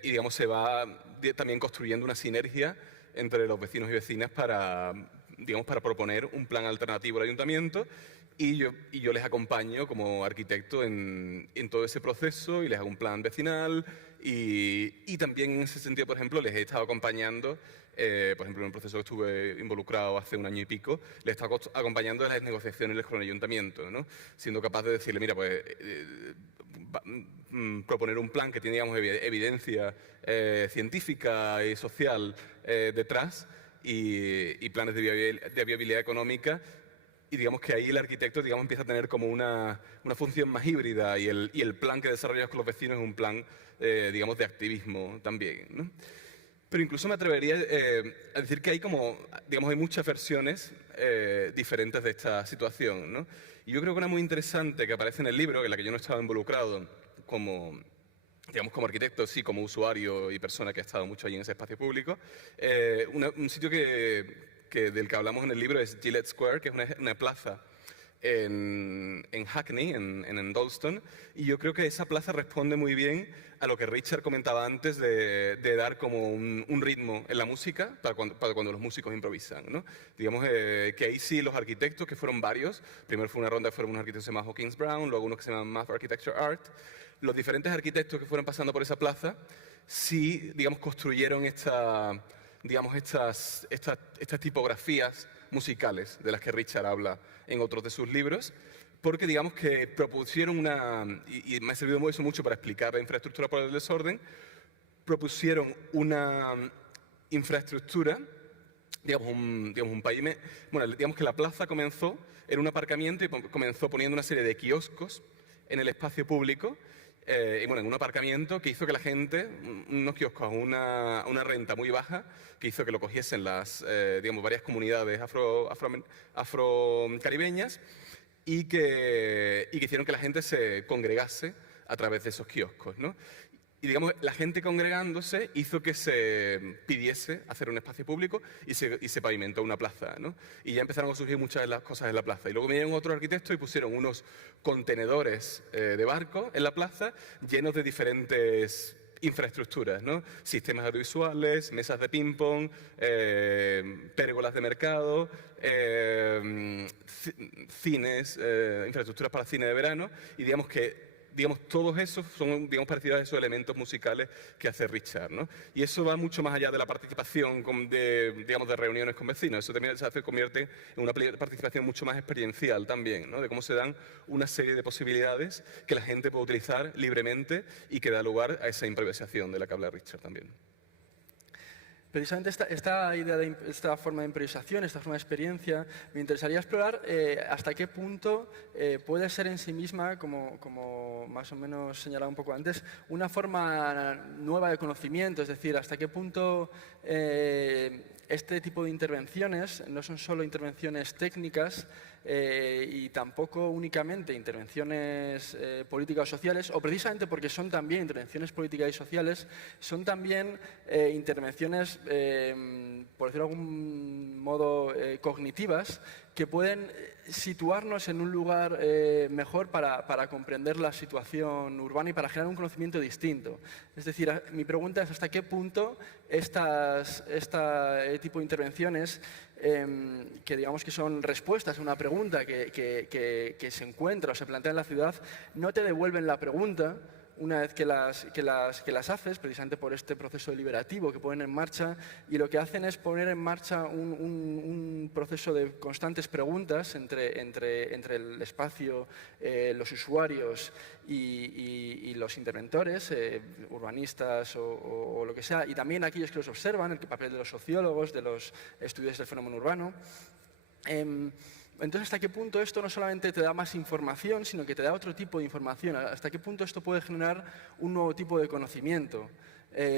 digamos, se va también construyendo una sinergia entre los vecinos y vecinas para proponer un plan alternativo al ayuntamiento. Y yo les acompaño como arquitecto en todo ese proceso y les hago un plan vecinal y también en ese sentido, por ejemplo, les he estado acompañando, por ejemplo, en un proceso que estuve involucrado hace un año y pico, les he estado acompañando en las negociaciones con el ayuntamiento, ¿no? Siendo capaz de decirle, mira, pues proponer un plan que tiene, digamos, evidencia científica y social detrás y planes de viabilidad económica. Y digamos que ahí el arquitecto, digamos, empieza a tener como una función más híbrida y el plan que desarrollas con los vecinos es un plan, digamos, de activismo también, ¿no? Pero incluso me atrevería a decir que hay hay muchas versiones diferentes de esta situación, ¿no? Y yo creo que una muy interesante que aparece en el libro, en la que yo no estaba involucrado como arquitecto, sí, como usuario y persona que ha estado mucho allí en ese espacio público, un sitio que del que hablamos en el libro es Gillette Square, que es una plaza en Hackney, en Dalston, y yo creo que esa plaza responde muy bien a lo que Richard comentaba antes de dar como un ritmo en la música para cuando los músicos improvisan, ¿no? Digamos que ahí sí los arquitectos, que fueron varios, primero fue una ronda, fueron unos arquitectos que se llaman Hawkins Brown, luego unos que se llaman Math Architecture Art, los diferentes arquitectos que fueron pasando por esa plaza sí, digamos, construyeron estas tipografías musicales de las que Richard habla en otros de sus libros, porque digamos que propusieron y me ha servido eso mucho para explicar la infraestructura por el desorden, propusieron una infraestructura, digamos un pavimento, bueno, digamos que la plaza comenzó en un aparcamiento y comenzó poniendo una serie de kioscos en el espacio público, y bueno, en un aparcamiento que hizo que la gente, unos kioscos a una renta muy baja, que hizo que lo cogiesen digamos, varias comunidades afrocaribeñas y que hicieron que la gente se congregase a través de esos kioscos, ¿no? Y digamos, la gente congregándose hizo que se pidiese hacer un espacio público y se pavimentó una plaza, ¿no? Y ya empezaron a surgir muchas de las cosas en la plaza. Y luego vinieron otros arquitectos y pusieron unos contenedores de barco en la plaza llenos de diferentes infraestructuras, ¿no? Sistemas audiovisuales, mesas de ping-pong, pérgolas de mercado, cines, infraestructuras para cine de verano, y digamos todos esos son, digamos, parecidos a esos elementos musicales que hace Richard, ¿no? Y eso va mucho más allá de la participación de reuniones con vecinos. Eso también se convierte en una participación mucho más experiencial también, ¿no? De cómo se dan una serie de posibilidades que la gente puede utilizar libremente y que da lugar a esa improvisación de la que habla Richard también. Precisamente esta forma de improvisación, esta forma de experiencia, me interesaría explorar hasta qué punto puede ser en sí misma, como más o menos señalaba un poco antes, una forma nueva de conocimiento, es decir, hasta qué punto este tipo de intervenciones no son solo intervenciones técnicas y tampoco únicamente intervenciones políticas o sociales, o precisamente porque son también intervenciones políticas y sociales, son también intervenciones, por decirlo de algún modo, cognitivas, que pueden situarnos en un lugar mejor para comprender la situación urbana y para generar un conocimiento distinto. Es decir, mi pregunta es hasta qué punto este tipo de intervenciones, que digamos que son respuestas a una pregunta que se encuentra o se plantea en la ciudad, no te devuelven la pregunta una vez que las haces, precisamente por este proceso deliberativo que ponen en marcha, y lo que hacen es poner en marcha un proceso de constantes preguntas entre el espacio, los usuarios y los interventores, urbanistas o lo que sea, y también aquellos que los observan, el papel de los sociólogos, de los estudiantes del fenómeno urbano. Entonces, ¿hasta qué punto esto no solamente te da más información, sino que te da otro tipo de información? ¿Hasta qué punto esto puede generar un nuevo tipo de conocimiento?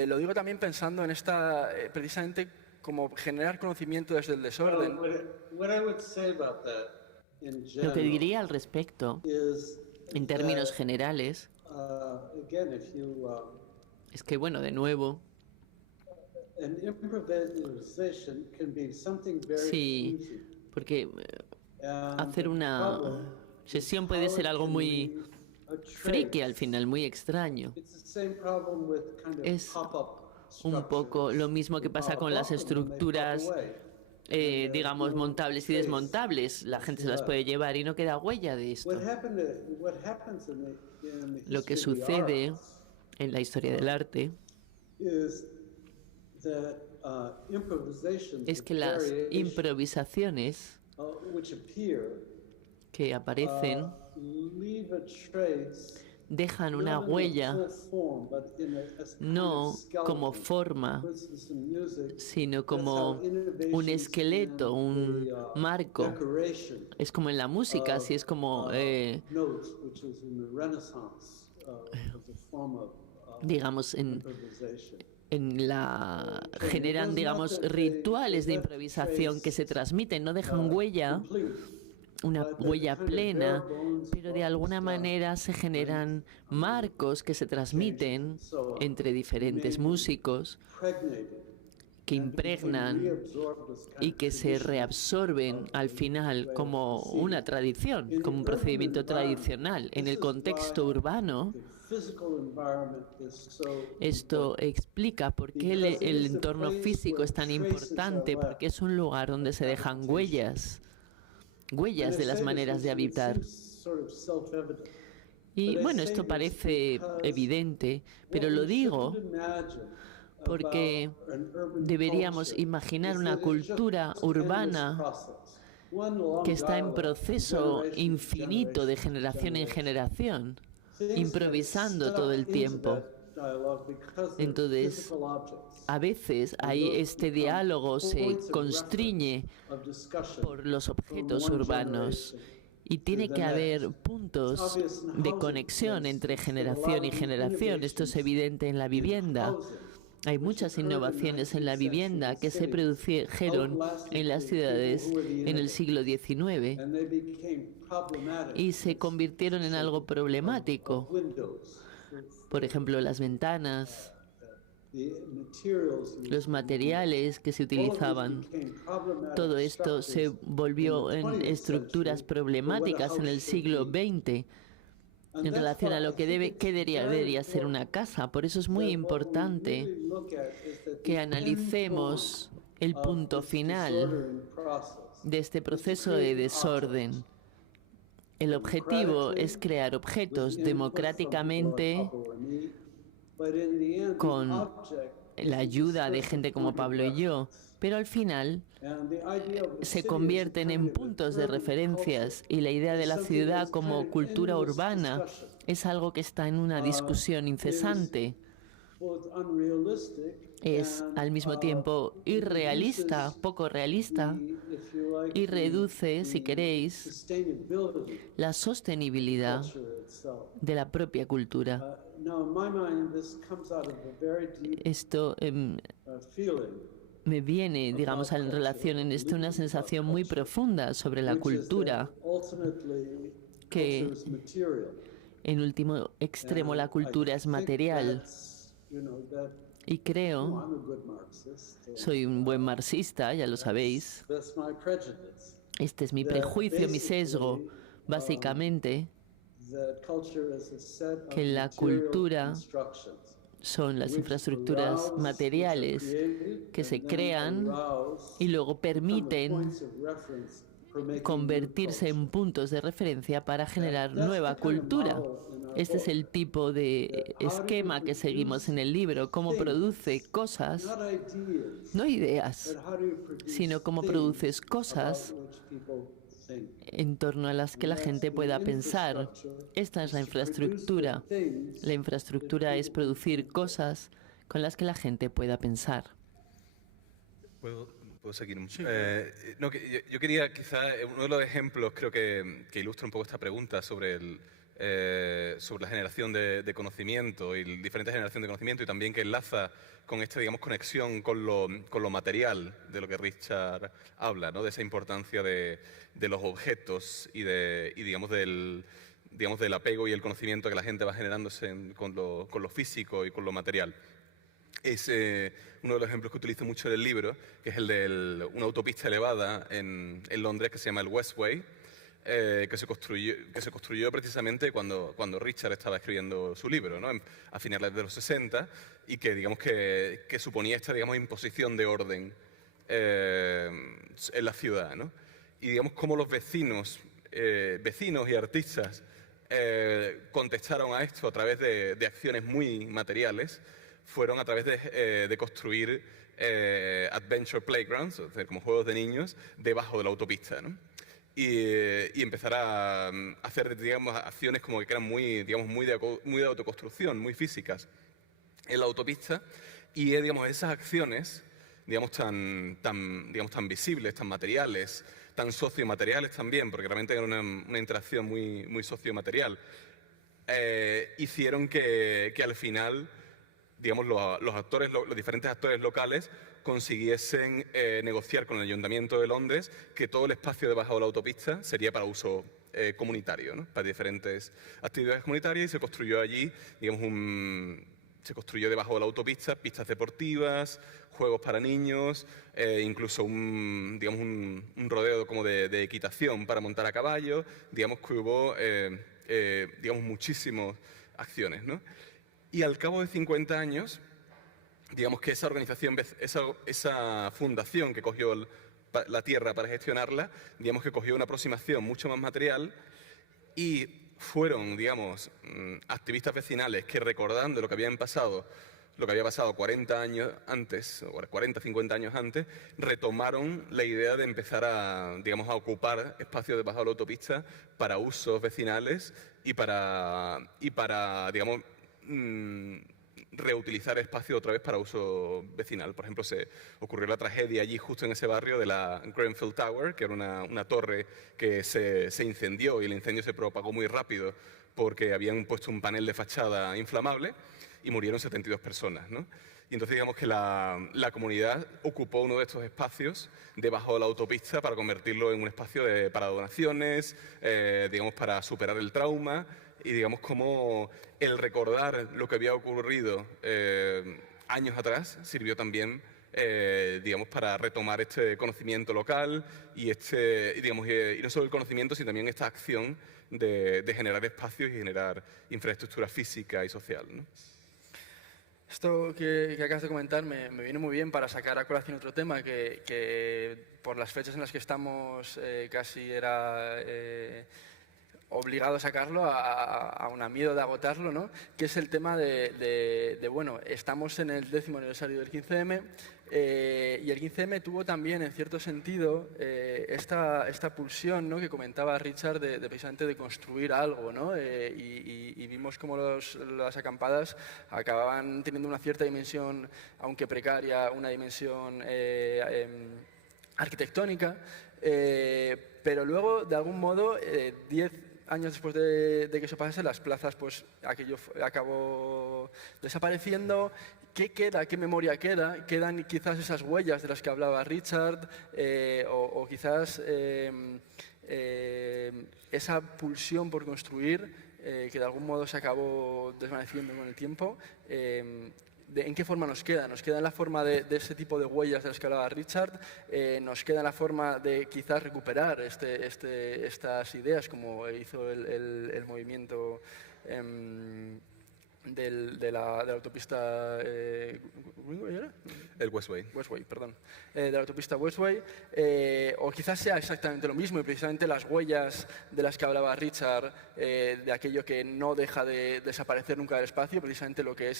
Lo digo también pensando en precisamente como generar conocimiento desde el desorden. Lo que diría al respecto, en términos generales, es que, bueno, de nuevo, sí, porque hacer una sesión puede ser algo muy friki al final, muy extraño. Es un poco lo mismo que pasa con las estructuras, digamos, montables y desmontables. La gente se las puede llevar y no queda huella de esto. Lo que sucede en la historia del arte es que las improvisaciones que aparecen dejan una huella, no como forma, sino como un esqueleto, un marco. Es como en la música, así es como, digamos, generan, digamos, rituales de improvisación que se transmiten, no dejan huella, una huella plena, pero de alguna manera se generan marcos que se transmiten entre diferentes músicos que impregnan y que se reabsorben al final como una tradición, como un procedimiento tradicional. En el contexto urbano, esto explica por qué el entorno físico es tan importante, porque es un lugar donde se dejan huellas de las maneras de habitar. Y bueno, esto parece evidente, pero lo digo porque deberíamos imaginar una cultura urbana que está en proceso infinito de generación en generación, improvisando todo el tiempo. Entonces, a veces este diálogo se constriñe por los objetos urbanos y tiene que haber puntos de conexión entre generación y generación. Esto es evidente en la vivienda. Hay muchas innovaciones en la vivienda que se produjeron en las ciudades en el siglo XIX y se convirtieron en algo problemático. Por ejemplo, las ventanas, los materiales que se utilizaban. Todo esto se volvió en estructuras problemáticas en el siglo XX en relación a lo que debería ser una casa. Por eso es muy importante que analicemos el punto final de este proceso de desorden. El objetivo es crear objetos democráticamente con la ayuda de gente como Pablo y yo, pero al final se convierten en puntos de referencias y la idea de la ciudad como cultura urbana es algo que está en una discusión incesante. Es al mismo tiempo irrealista, poco realista, y reduce, si queréis, la sostenibilidad de la propia cultura. Esto me viene, digamos, en relación en esto una sensación muy profunda sobre la cultura, que en último extremo la cultura es material. Y creo, soy un buen marxista, ya lo sabéis, este es mi prejuicio, mi sesgo, básicamente, que la cultura son las infraestructuras materiales que se crean y luego permiten convertirse en puntos de referencia para generar nueva cultura. Este es el tipo de esquema que seguimos en el libro, cómo produce cosas, no ideas, sino cómo produces cosas en torno a las que la gente pueda pensar. Esta es la infraestructura. La infraestructura es producir cosas con las que la gente pueda pensar. ¿Puedo seguir? Sí. Yo quería, quizá, uno de los ejemplos creo que ilustra un poco esta pregunta sobre la generación de conocimiento y diferentes generaciones de conocimiento, y también que enlaza con esta, digamos, conexión con lo material de lo que Richard habla, ¿no? De esa importancia de los objetos y digamos, del apego y el conocimiento que la gente va generándose con lo físico y con lo material. Es uno de los ejemplos que utilizo mucho en el libro, que es el de una autopista elevada en Londres que se llama el Westway, que se construyó precisamente cuando Richard estaba escribiendo su libro, ¿no? A finales de los 60, y que, digamos, que suponía esta, digamos, imposición de orden en la ciudad, ¿no? Y, digamos, cómo los vecinos y artistas contestaron a esto a través de acciones muy materiales. Fueron a través de construir adventure playgrounds, o sea, como juegos de niños, debajo de la autopista, ¿no? Y empezar a hacer, digamos, acciones como que eran muy de autoconstrucción, muy físicas en la autopista. Y, digamos, esas acciones, digamos, tan visibles, tan materiales, tan sociomateriales también, porque realmente era una interacción muy sociomaterial, hicieron que al final, digamos, los diferentes actores locales consiguiesen negociar con el Ayuntamiento de Londres que todo el espacio debajo de la autopista sería para uso comunitario, ¿no? Para diferentes actividades comunitarias, y se construyó allí, digamos, se construyó debajo de la autopista pistas deportivas, juegos para niños, incluso digamos un rodeo como de equitación para montar a caballo. Digamos que hubo digamos, muchísimas acciones, ¿no? Y al cabo de 50 años, digamos que esa organización, esa fundación que cogió la tierra para gestionarla, digamos que cogió una aproximación mucho más material y fueron, digamos, activistas vecinales que, recordando lo que había pasado 40 años antes, o 40, 50 años antes, retomaron la idea de empezar digamos, a ocupar espacios debajo de la autopista para usos vecinales y para digamos, reutilizar espacio otra vez para uso vecinal. Por ejemplo, se ocurrió la tragedia allí justo en ese barrio de la Grenfell Tower, que era una torre que se incendió, y el incendio se propagó muy rápido porque habían puesto un panel de fachada inflamable y murieron 72 personas, ¿no? Y entonces digamos que la comunidad ocupó uno de estos espacios debajo de la autopista para convertirlo en un espacio para donaciones, digamos, para superar el trauma. Y digamos como el recordar lo que había ocurrido años atrás sirvió también, digamos, para retomar este conocimiento local y digamos, y no solo el conocimiento, sino también esta acción de generar espacios y generar infraestructura física y social, ¿no? Esto que acabas de comentar me viene muy bien para sacar a colación otro tema que por las fechas en las que estamos casi era obligado a sacarlo, a un miedo de agotarlo, ¿no? Que es el tema bueno, estamos en el 10º aniversario del 15M y el 15M tuvo también, en cierto sentido, esta pulsión, ¿no?, que comentaba Richard precisamente de construir algo, ¿no? Y vimos cómo las acampadas acababan teniendo una cierta dimensión, aunque precaria, una dimensión arquitectónica, pero luego, de algún modo, 10 años después de que eso pasase, las plazas, pues aquello acabó desapareciendo. ¿Qué queda? ¿Qué memoria queda? Quedan quizás esas huellas de las que hablaba Richard, o quizás esa pulsión por construir, que de algún modo se acabó desvaneciendo con el tiempo. ¿En qué forma nos queda? ¿Nos queda en la forma de ese tipo de huellas de las que hablaba Richard? ¿Nos queda en la forma de quizás recuperar estas ideas, como hizo el movimiento de la autopista Greenway, ¿era? El Westway. Westway, perdón. De la autopista Westway, o quizás sea exactamente lo mismo y precisamente las huellas de las que hablaba Richard, de aquello que no deja de desaparecer nunca del espacio, precisamente lo que es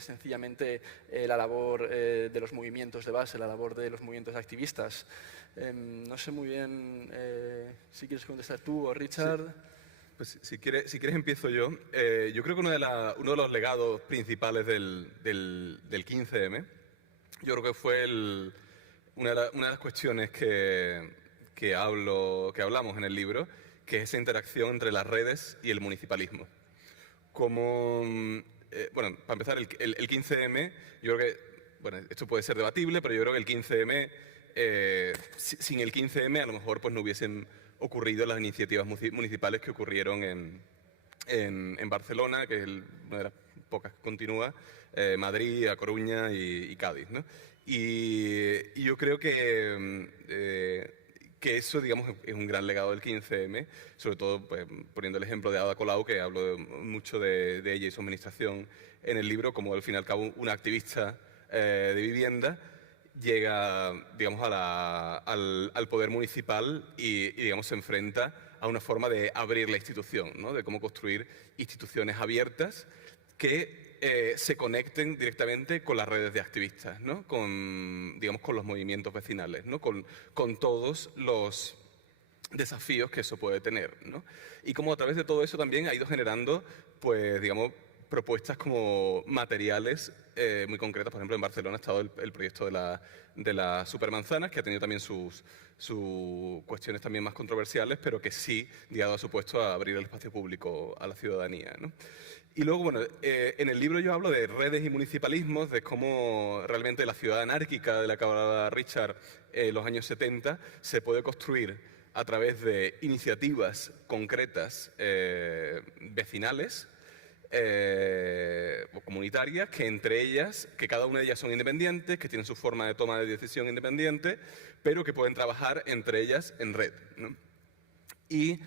sencillamente la labor de los movimientos de base, la labor de los movimientos activistas. No sé muy bien si quieres contestar tú o Richard. Sí. Pues si quieres empiezo yo. Yo creo que uno de los legados principales del 15M, yo creo que fue una de las cuestiones que hablamos en el libro, que es esa interacción entre las redes y el municipalismo. Como, bueno, para empezar, el 15M, yo creo que, bueno, esto puede ser debatible, pero yo creo que el 15M, sin el 15M a lo mejor pues no hubiesen ocurrido las iniciativas municipales que ocurrieron en Barcelona, que es una de las pocas que continúa, Madrid, A Coruña y Cádiz, ¿no? Y yo creo que eso, digamos, es un gran legado del 15M, sobre todo pues, poniendo el ejemplo de Ada Colau, que hablo mucho de ella y su administración en el libro, como al fin y al cabo una activista de vivienda llega, digamos, al poder municipal y, digamos, se enfrenta a una forma de abrir la institución, ¿no? De cómo construir instituciones abiertas que se conecten directamente con las redes de activistas, ¿no? Digamos, con los movimientos vecinales, ¿no? Con todos los desafíos que eso puede tener, ¿no? Y como a través de todo eso también ha ido generando, pues, digamos, propuestas como materiales muy concretas. Por ejemplo, en Barcelona ha estado el proyecto de las supermanzanas, que ha tenido también sus cuestiones también más controversiales, pero que sí ha dado supuesto a abrir el espacio público a la ciudadanía, ¿no? Y luego, bueno, en el libro yo hablo de redes y municipalismos, de cómo realmente la ciudad anárquica de la que hablaba Richard en los años 70 se puede construir a través de iniciativas concretas vecinales, o comunitarias, que entre ellas, que cada una de ellas son independientes, que tienen su forma de toma de decisión independiente, pero que pueden trabajar entre ellas en red, ¿no? Y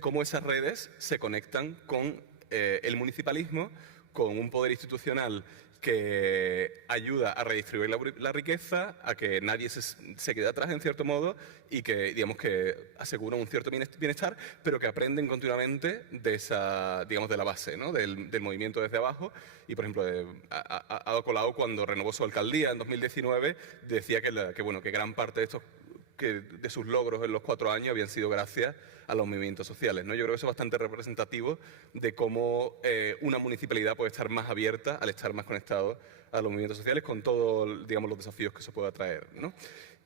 cómo esas redes se conectan con el municipalismo, con un poder institucional que ayuda a redistribuir la riqueza, a que nadie se quede atrás en cierto modo y que, digamos, que asegura un cierto bienestar, pero que aprenden continuamente de esa, digamos, de la base, ¿no? del movimiento desde abajo. Y, por ejemplo, Ada Colau, cuando renovó su alcaldía en 2019, decía que gran parte de sus logros en los 4 años habían sido gracias a los movimientos sociales, ¿no? Yo creo que eso es bastante representativo de cómo una municipalidad puede estar más abierta al estar más conectado a los movimientos sociales con todos, digamos, los desafíos que eso pueda traer, ¿no?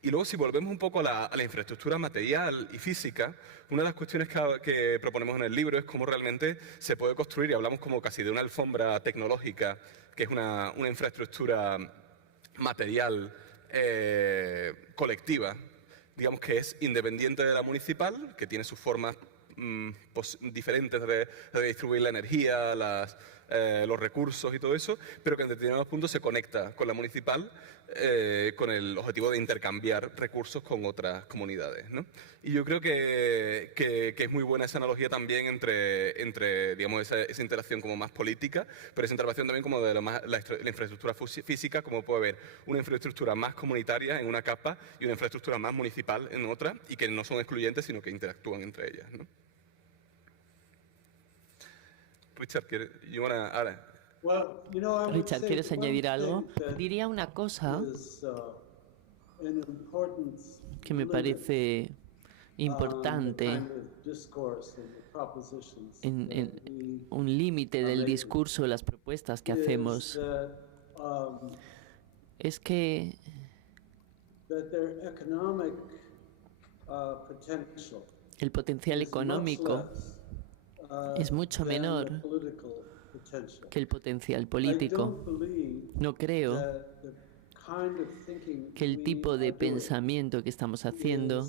Y luego, si volvemos un poco a la infraestructura material y física, una de las cuestiones que proponemos en el libro es cómo realmente se puede construir, y hablamos como casi de una alfombra tecnológica, que es una infraestructura material colectiva, digamos que es independiente de la municipal, que tiene sus formas diferentes de redistribuir la energía, los recursos y todo eso, pero que en determinados puntos se conecta con la municipal con el objetivo de intercambiar recursos con otras comunidades, ¿no? Y yo creo que es muy buena esa analogía también entre digamos, esa interacción como más política, pero esa interacción también como de la infraestructura física, como puede haber una infraestructura más comunitaria en una capa y una infraestructura más municipal en otra, y que no son excluyentes, sino que interactúan entre ellas, ¿no? Richard, Richard, ¿quieres añadir algo? Diría una cosa que me parece importante en un límite del discurso, las propuestas que hacemos, es que el potencial económico es mucho menor que el potencial político. No creo que el tipo de pensamiento que estamos haciendo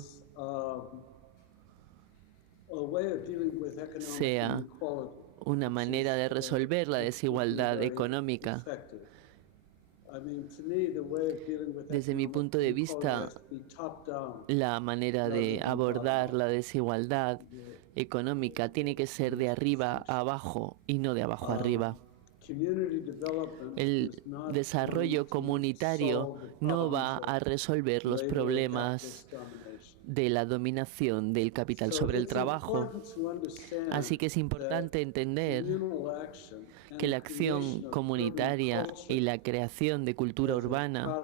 sea una manera de resolver la desigualdad económica. Desde mi punto de vista, la manera de abordar la desigualdad económica tiene que ser de arriba a abajo y no de abajo a arriba. El desarrollo comunitario no va a resolver los problemas de la dominación del capital sobre el trabajo. Así que es importante entender que la acción comunitaria y la creación de cultura urbana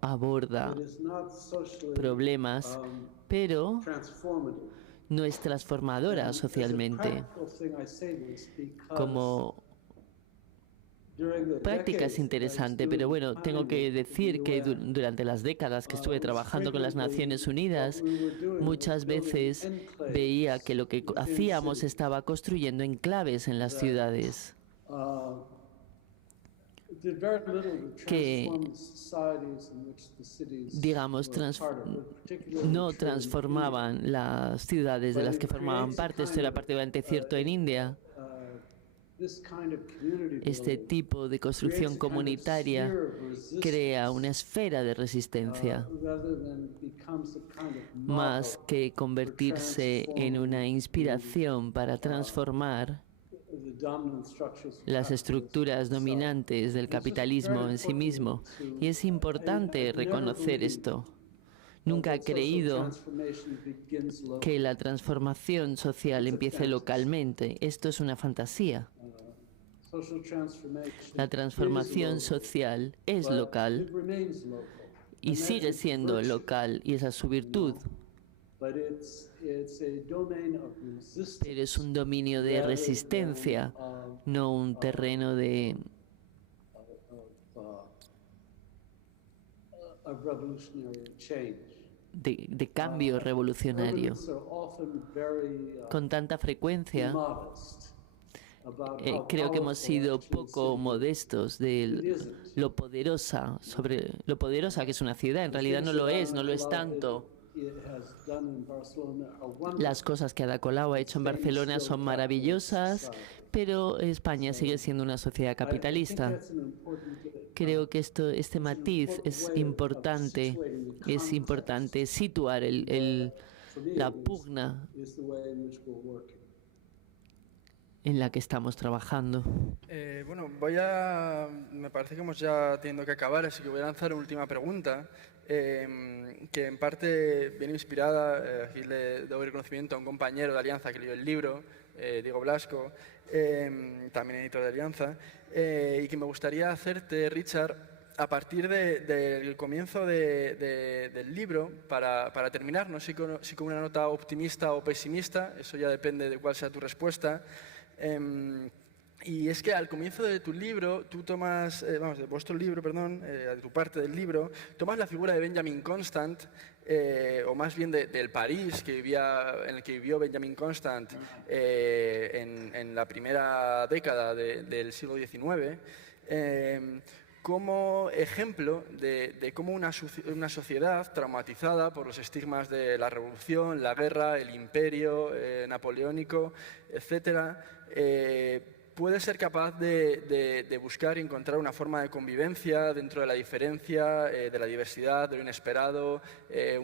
aborda problemas, pero no es transformadora socialmente. Como práctica es interesante, pero bueno, tengo que decir que durante las décadas que estuve trabajando con las Naciones Unidas, muchas veces veía que lo que hacíamos estaba construyendo enclaves en las ciudades que, digamos, no transformaban las ciudades de las que formaban parte. Esto era particularmente cierto en India. Este tipo de construcción comunitaria crea una esfera de resistencia, más que convertirse en una inspiración para transformar las estructuras dominantes del capitalismo en sí mismo. Y es importante reconocer esto. Nunca he creído que la transformación social empiece localmente. Esto es una fantasía. La transformación social es local y sigue siendo local, y esa es su virtud. Pero es un dominio de resistencia, no un terreno de cambio revolucionario. Con tanta frecuencia, creo que hemos sido poco modestos de lo poderosa que es una ciudad. En realidad no lo es tanto. Las cosas que Ada Colau ha hecho en Barcelona son maravillosas, pero España sigue siendo una sociedad capitalista. Creo que este matiz es importante situar la pugna en la que estamos trabajando. Bueno, me parece que hemos ya teniendo que acabar, así que voy a lanzar una última pregunta, que en parte viene inspirada, aquí le doy reconocimiento a un compañero de Alianza que leyó el libro, Diego Blasco, también editor de Alianza, y que me gustaría hacerte, Richard, a partir del comienzo del libro, para terminar, no sé si con una nota optimista o pesimista, eso ya depende de cuál sea tu respuesta. Y es que al comienzo de tu libro, tú tomas, de vuestro libro, perdón, de tu parte del libro, tomas la figura de Benjamin Constant, o más bien del París en el que vivió Benjamin Constant en la primera década del siglo XIX, como ejemplo de cómo una sociedad traumatizada por los estigmas de la revolución, la guerra, el imperio napoleónico, etcétera, puede ser capaz de buscar y encontrar una forma de convivencia dentro de la diferencia, de la diversidad, de lo inesperado,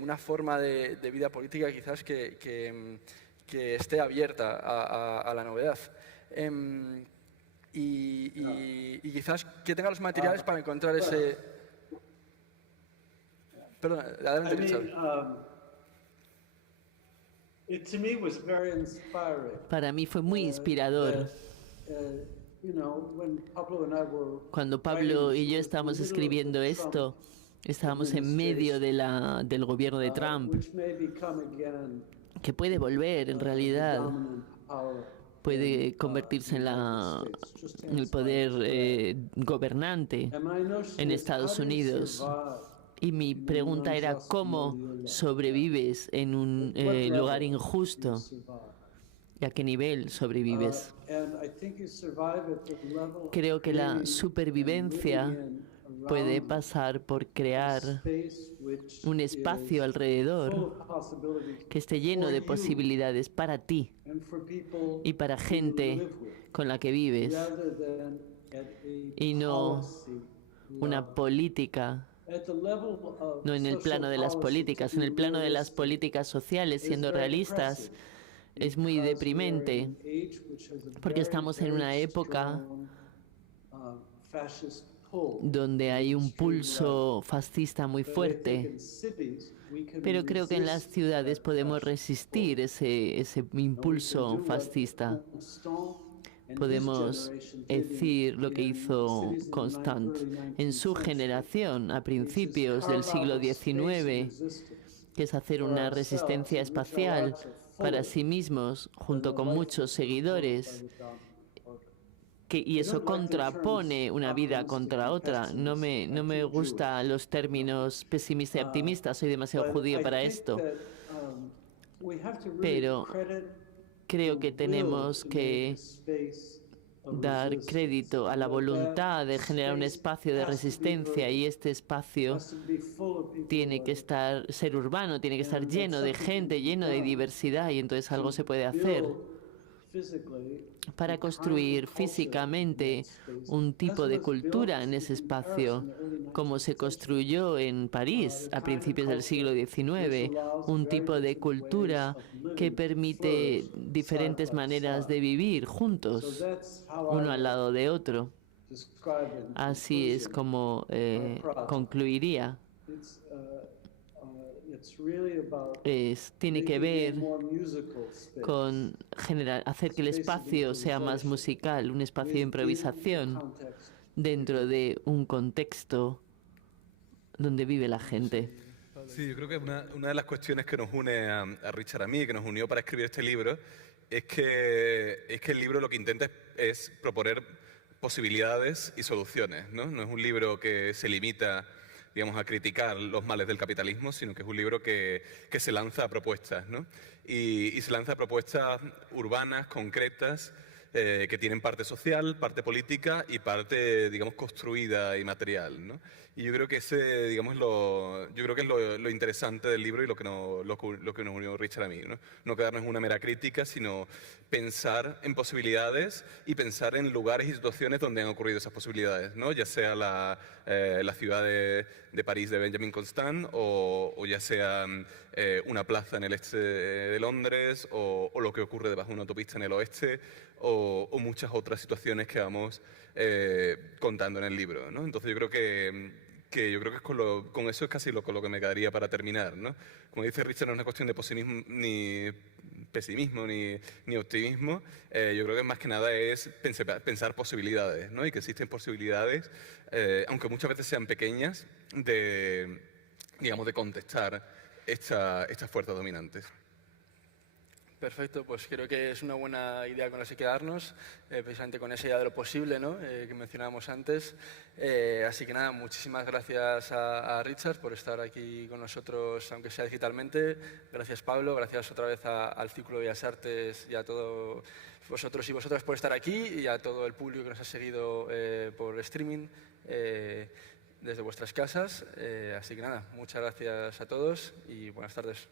una forma de vida política quizás que esté abierta a la novedad. Y quizás que tenga los materiales para encontrar ese... Perdón, adelante, Richard. Para mí fue muy inspirador. Cuando Pablo y yo estábamos escribiendo esto, estábamos en medio del gobierno de Trump, que puede volver en realidad, puede convertirse en el poder gobernante en Estados Unidos. Y mi pregunta era, ¿cómo sobrevives en un lugar injusto? ¿Y a qué nivel sobrevives? Creo que la supervivencia puede pasar por crear un espacio alrededor que esté lleno de posibilidades para ti y para gente con la que vives, y no una política. No en el plano de las políticas, en el plano de las políticas sociales, siendo realistas, es muy deprimente, porque estamos en una época donde hay un pulso fascista muy fuerte, pero creo que en las ciudades podemos resistir ese impulso fascista. Podemos decir lo que hizo Constant en su generación a principios del siglo XIX, que es hacer una resistencia espacial para sí mismos, junto con muchos seguidores, y eso contrapone una vida contra otra. No me gustan los términos pesimista y optimista, soy demasiado judío para esto. Pero creo que tenemos que dar crédito a la voluntad de generar un espacio de resistencia, y este espacio tiene que ser urbano, tiene que estar lleno de gente, lleno de diversidad, y entonces algo se puede hacer para construir físicamente un tipo de cultura en ese espacio, como se construyó en París a principios del siglo XIX, un tipo de cultura que permite diferentes maneras de vivir juntos, uno al lado de otro. Así es como concluiría. Tiene que ver con hacer que el espacio sea más musical, un espacio de improvisación dentro de un contexto donde vive la gente. Sí, yo creo que una de las cuestiones que nos une a Richard, a mí, que nos unió para escribir este libro, es que el libro lo que intenta es proponer posibilidades y soluciones, ¿no? No es un libro que se limita, digamos, a criticar los males del capitalismo, sino que es un libro que se lanza a propuestas, ¿no? Y se lanza a propuestas urbanas, concretas, que tienen parte social, parte política y parte, digamos, construida y material, ¿no? Y yo creo que digamos, yo creo que es lo interesante del libro y lo que nos unió Richard a mí, ¿no? No quedarnos en una mera crítica, sino pensar en posibilidades y pensar en lugares y situaciones donde han ocurrido esas posibilidades, ¿no? Ya sea la ciudad de París de Benjamin Constant o ya sea una plaza en el este de Londres o lo que ocurre debajo de una autopista en el oeste o muchas otras situaciones que vamos contando en el libro, ¿no? Entonces yo creo que es con eso es casi con lo que me quedaría para terminar, ¿no? Como dice Richard, no es una cuestión de pesimismo ni optimismo. Yo creo que más que nada es pensar posibilidades, ¿no? Y que existen posibilidades, aunque muchas veces sean pequeñas, digamos, de contestar estas fuerzas dominantes. Perfecto, pues creo que es una buena idea con la que quedarnos, precisamente con esa idea de lo posible, ¿no? Que mencionábamos antes. Así que nada, muchísimas gracias a Richard por estar aquí con nosotros, aunque sea digitalmente. Gracias Pablo, gracias otra vez al Círculo de Bellas Artes y a todos vosotros y vosotras por estar aquí y a todo el público que nos ha seguido por streaming desde vuestras casas. Así que nada, muchas gracias a todos y buenas tardes.